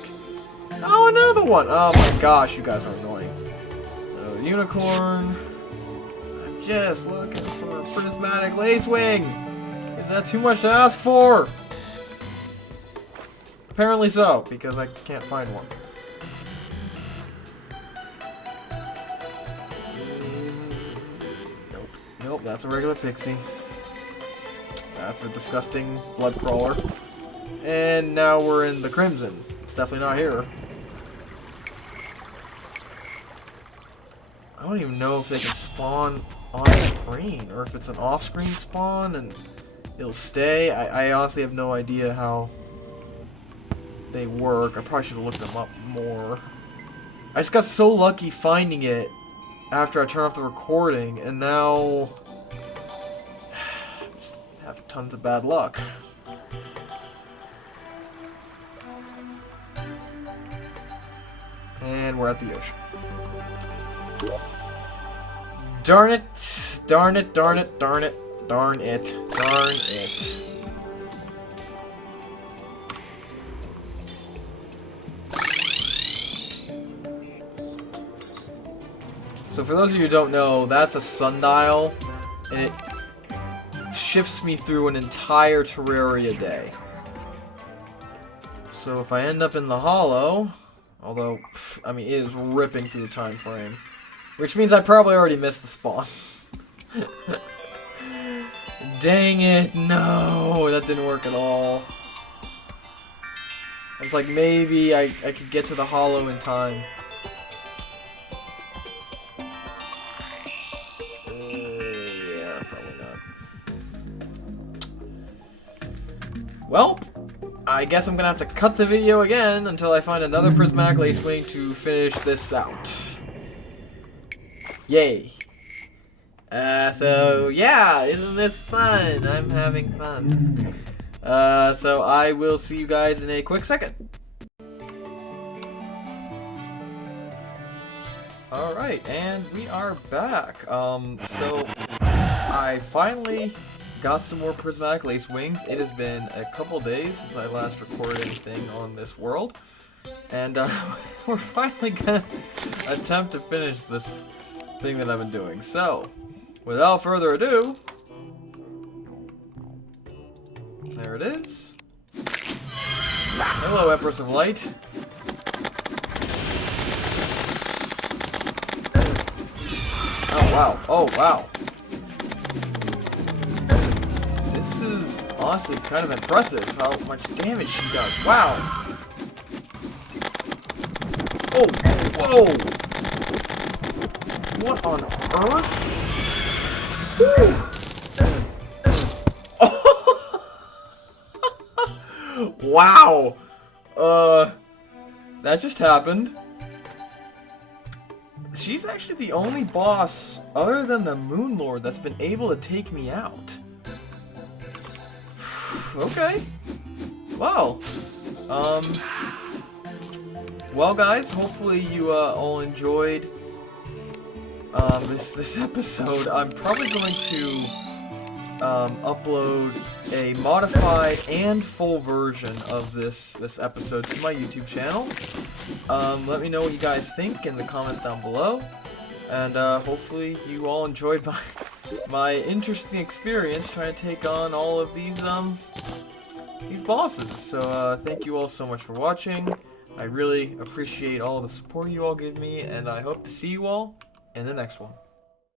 Oh, another one. Oh my gosh, you guys are annoying. Another unicorn. I'm just looking for a prismatic lacewing. Is that too much to ask for? Apparently so, because I can't find one. Nope. Nope, that's a regular pixie. That's a disgusting blood crawler. And now we're in the Crimson. It's definitely not here. I don't even know if they can spawn on screen, or if it's an off-screen spawn and it'll stay. I honestly have no idea how they work. I probably should have looked them up more. I just got so lucky finding it after I turned off the recording, and now I just have tons of bad luck. And we're at the ocean. Darn it. Darn it, darn it, darn it, darn it, darn it. So for those of you who don't know, that's a sundial, and it shifts me through an entire Terraria day. So if I end up in the hollow, although, I mean, it is ripping through the time frame, which means I probably already missed the spawn. Dang it, no, that didn't work at all. I was like, maybe I could get to the hollow in time. Yeah, probably not. Well, I guess I'm gonna have to cut the video again until I find another prismatic lace wing to finish this out. Yay. So yeah, isn't this fun? I'm having fun. So I will see you guys in a quick second. Alright, and we are back. So I finally got some more prismatic lace wings. It has been a couple days since I last recorded anything on this world. And we're finally gonna attempt to finish this thing that I've been doing. So, without further ado, there it is. Hello, Empress of Light. Oh wow, oh wow. This is honestly kind of impressive how much damage she does. Wow. Oh, whoa. What on earth? Wow. That just happened. She's actually the only boss, other than the Moon Lord, that's been able to take me out. Okay. Wow. Well, guys, hopefully you all enjoyed this episode. I'm probably going to upload a modified and full version of this episode to my YouTube channel. Let me know what you guys think in the comments down below, and hopefully you all enjoyed my interesting experience trying to take on all of these bosses. So thank you all so much for watching. I really appreciate all the support you all give me, and I hope to see you all in the next one.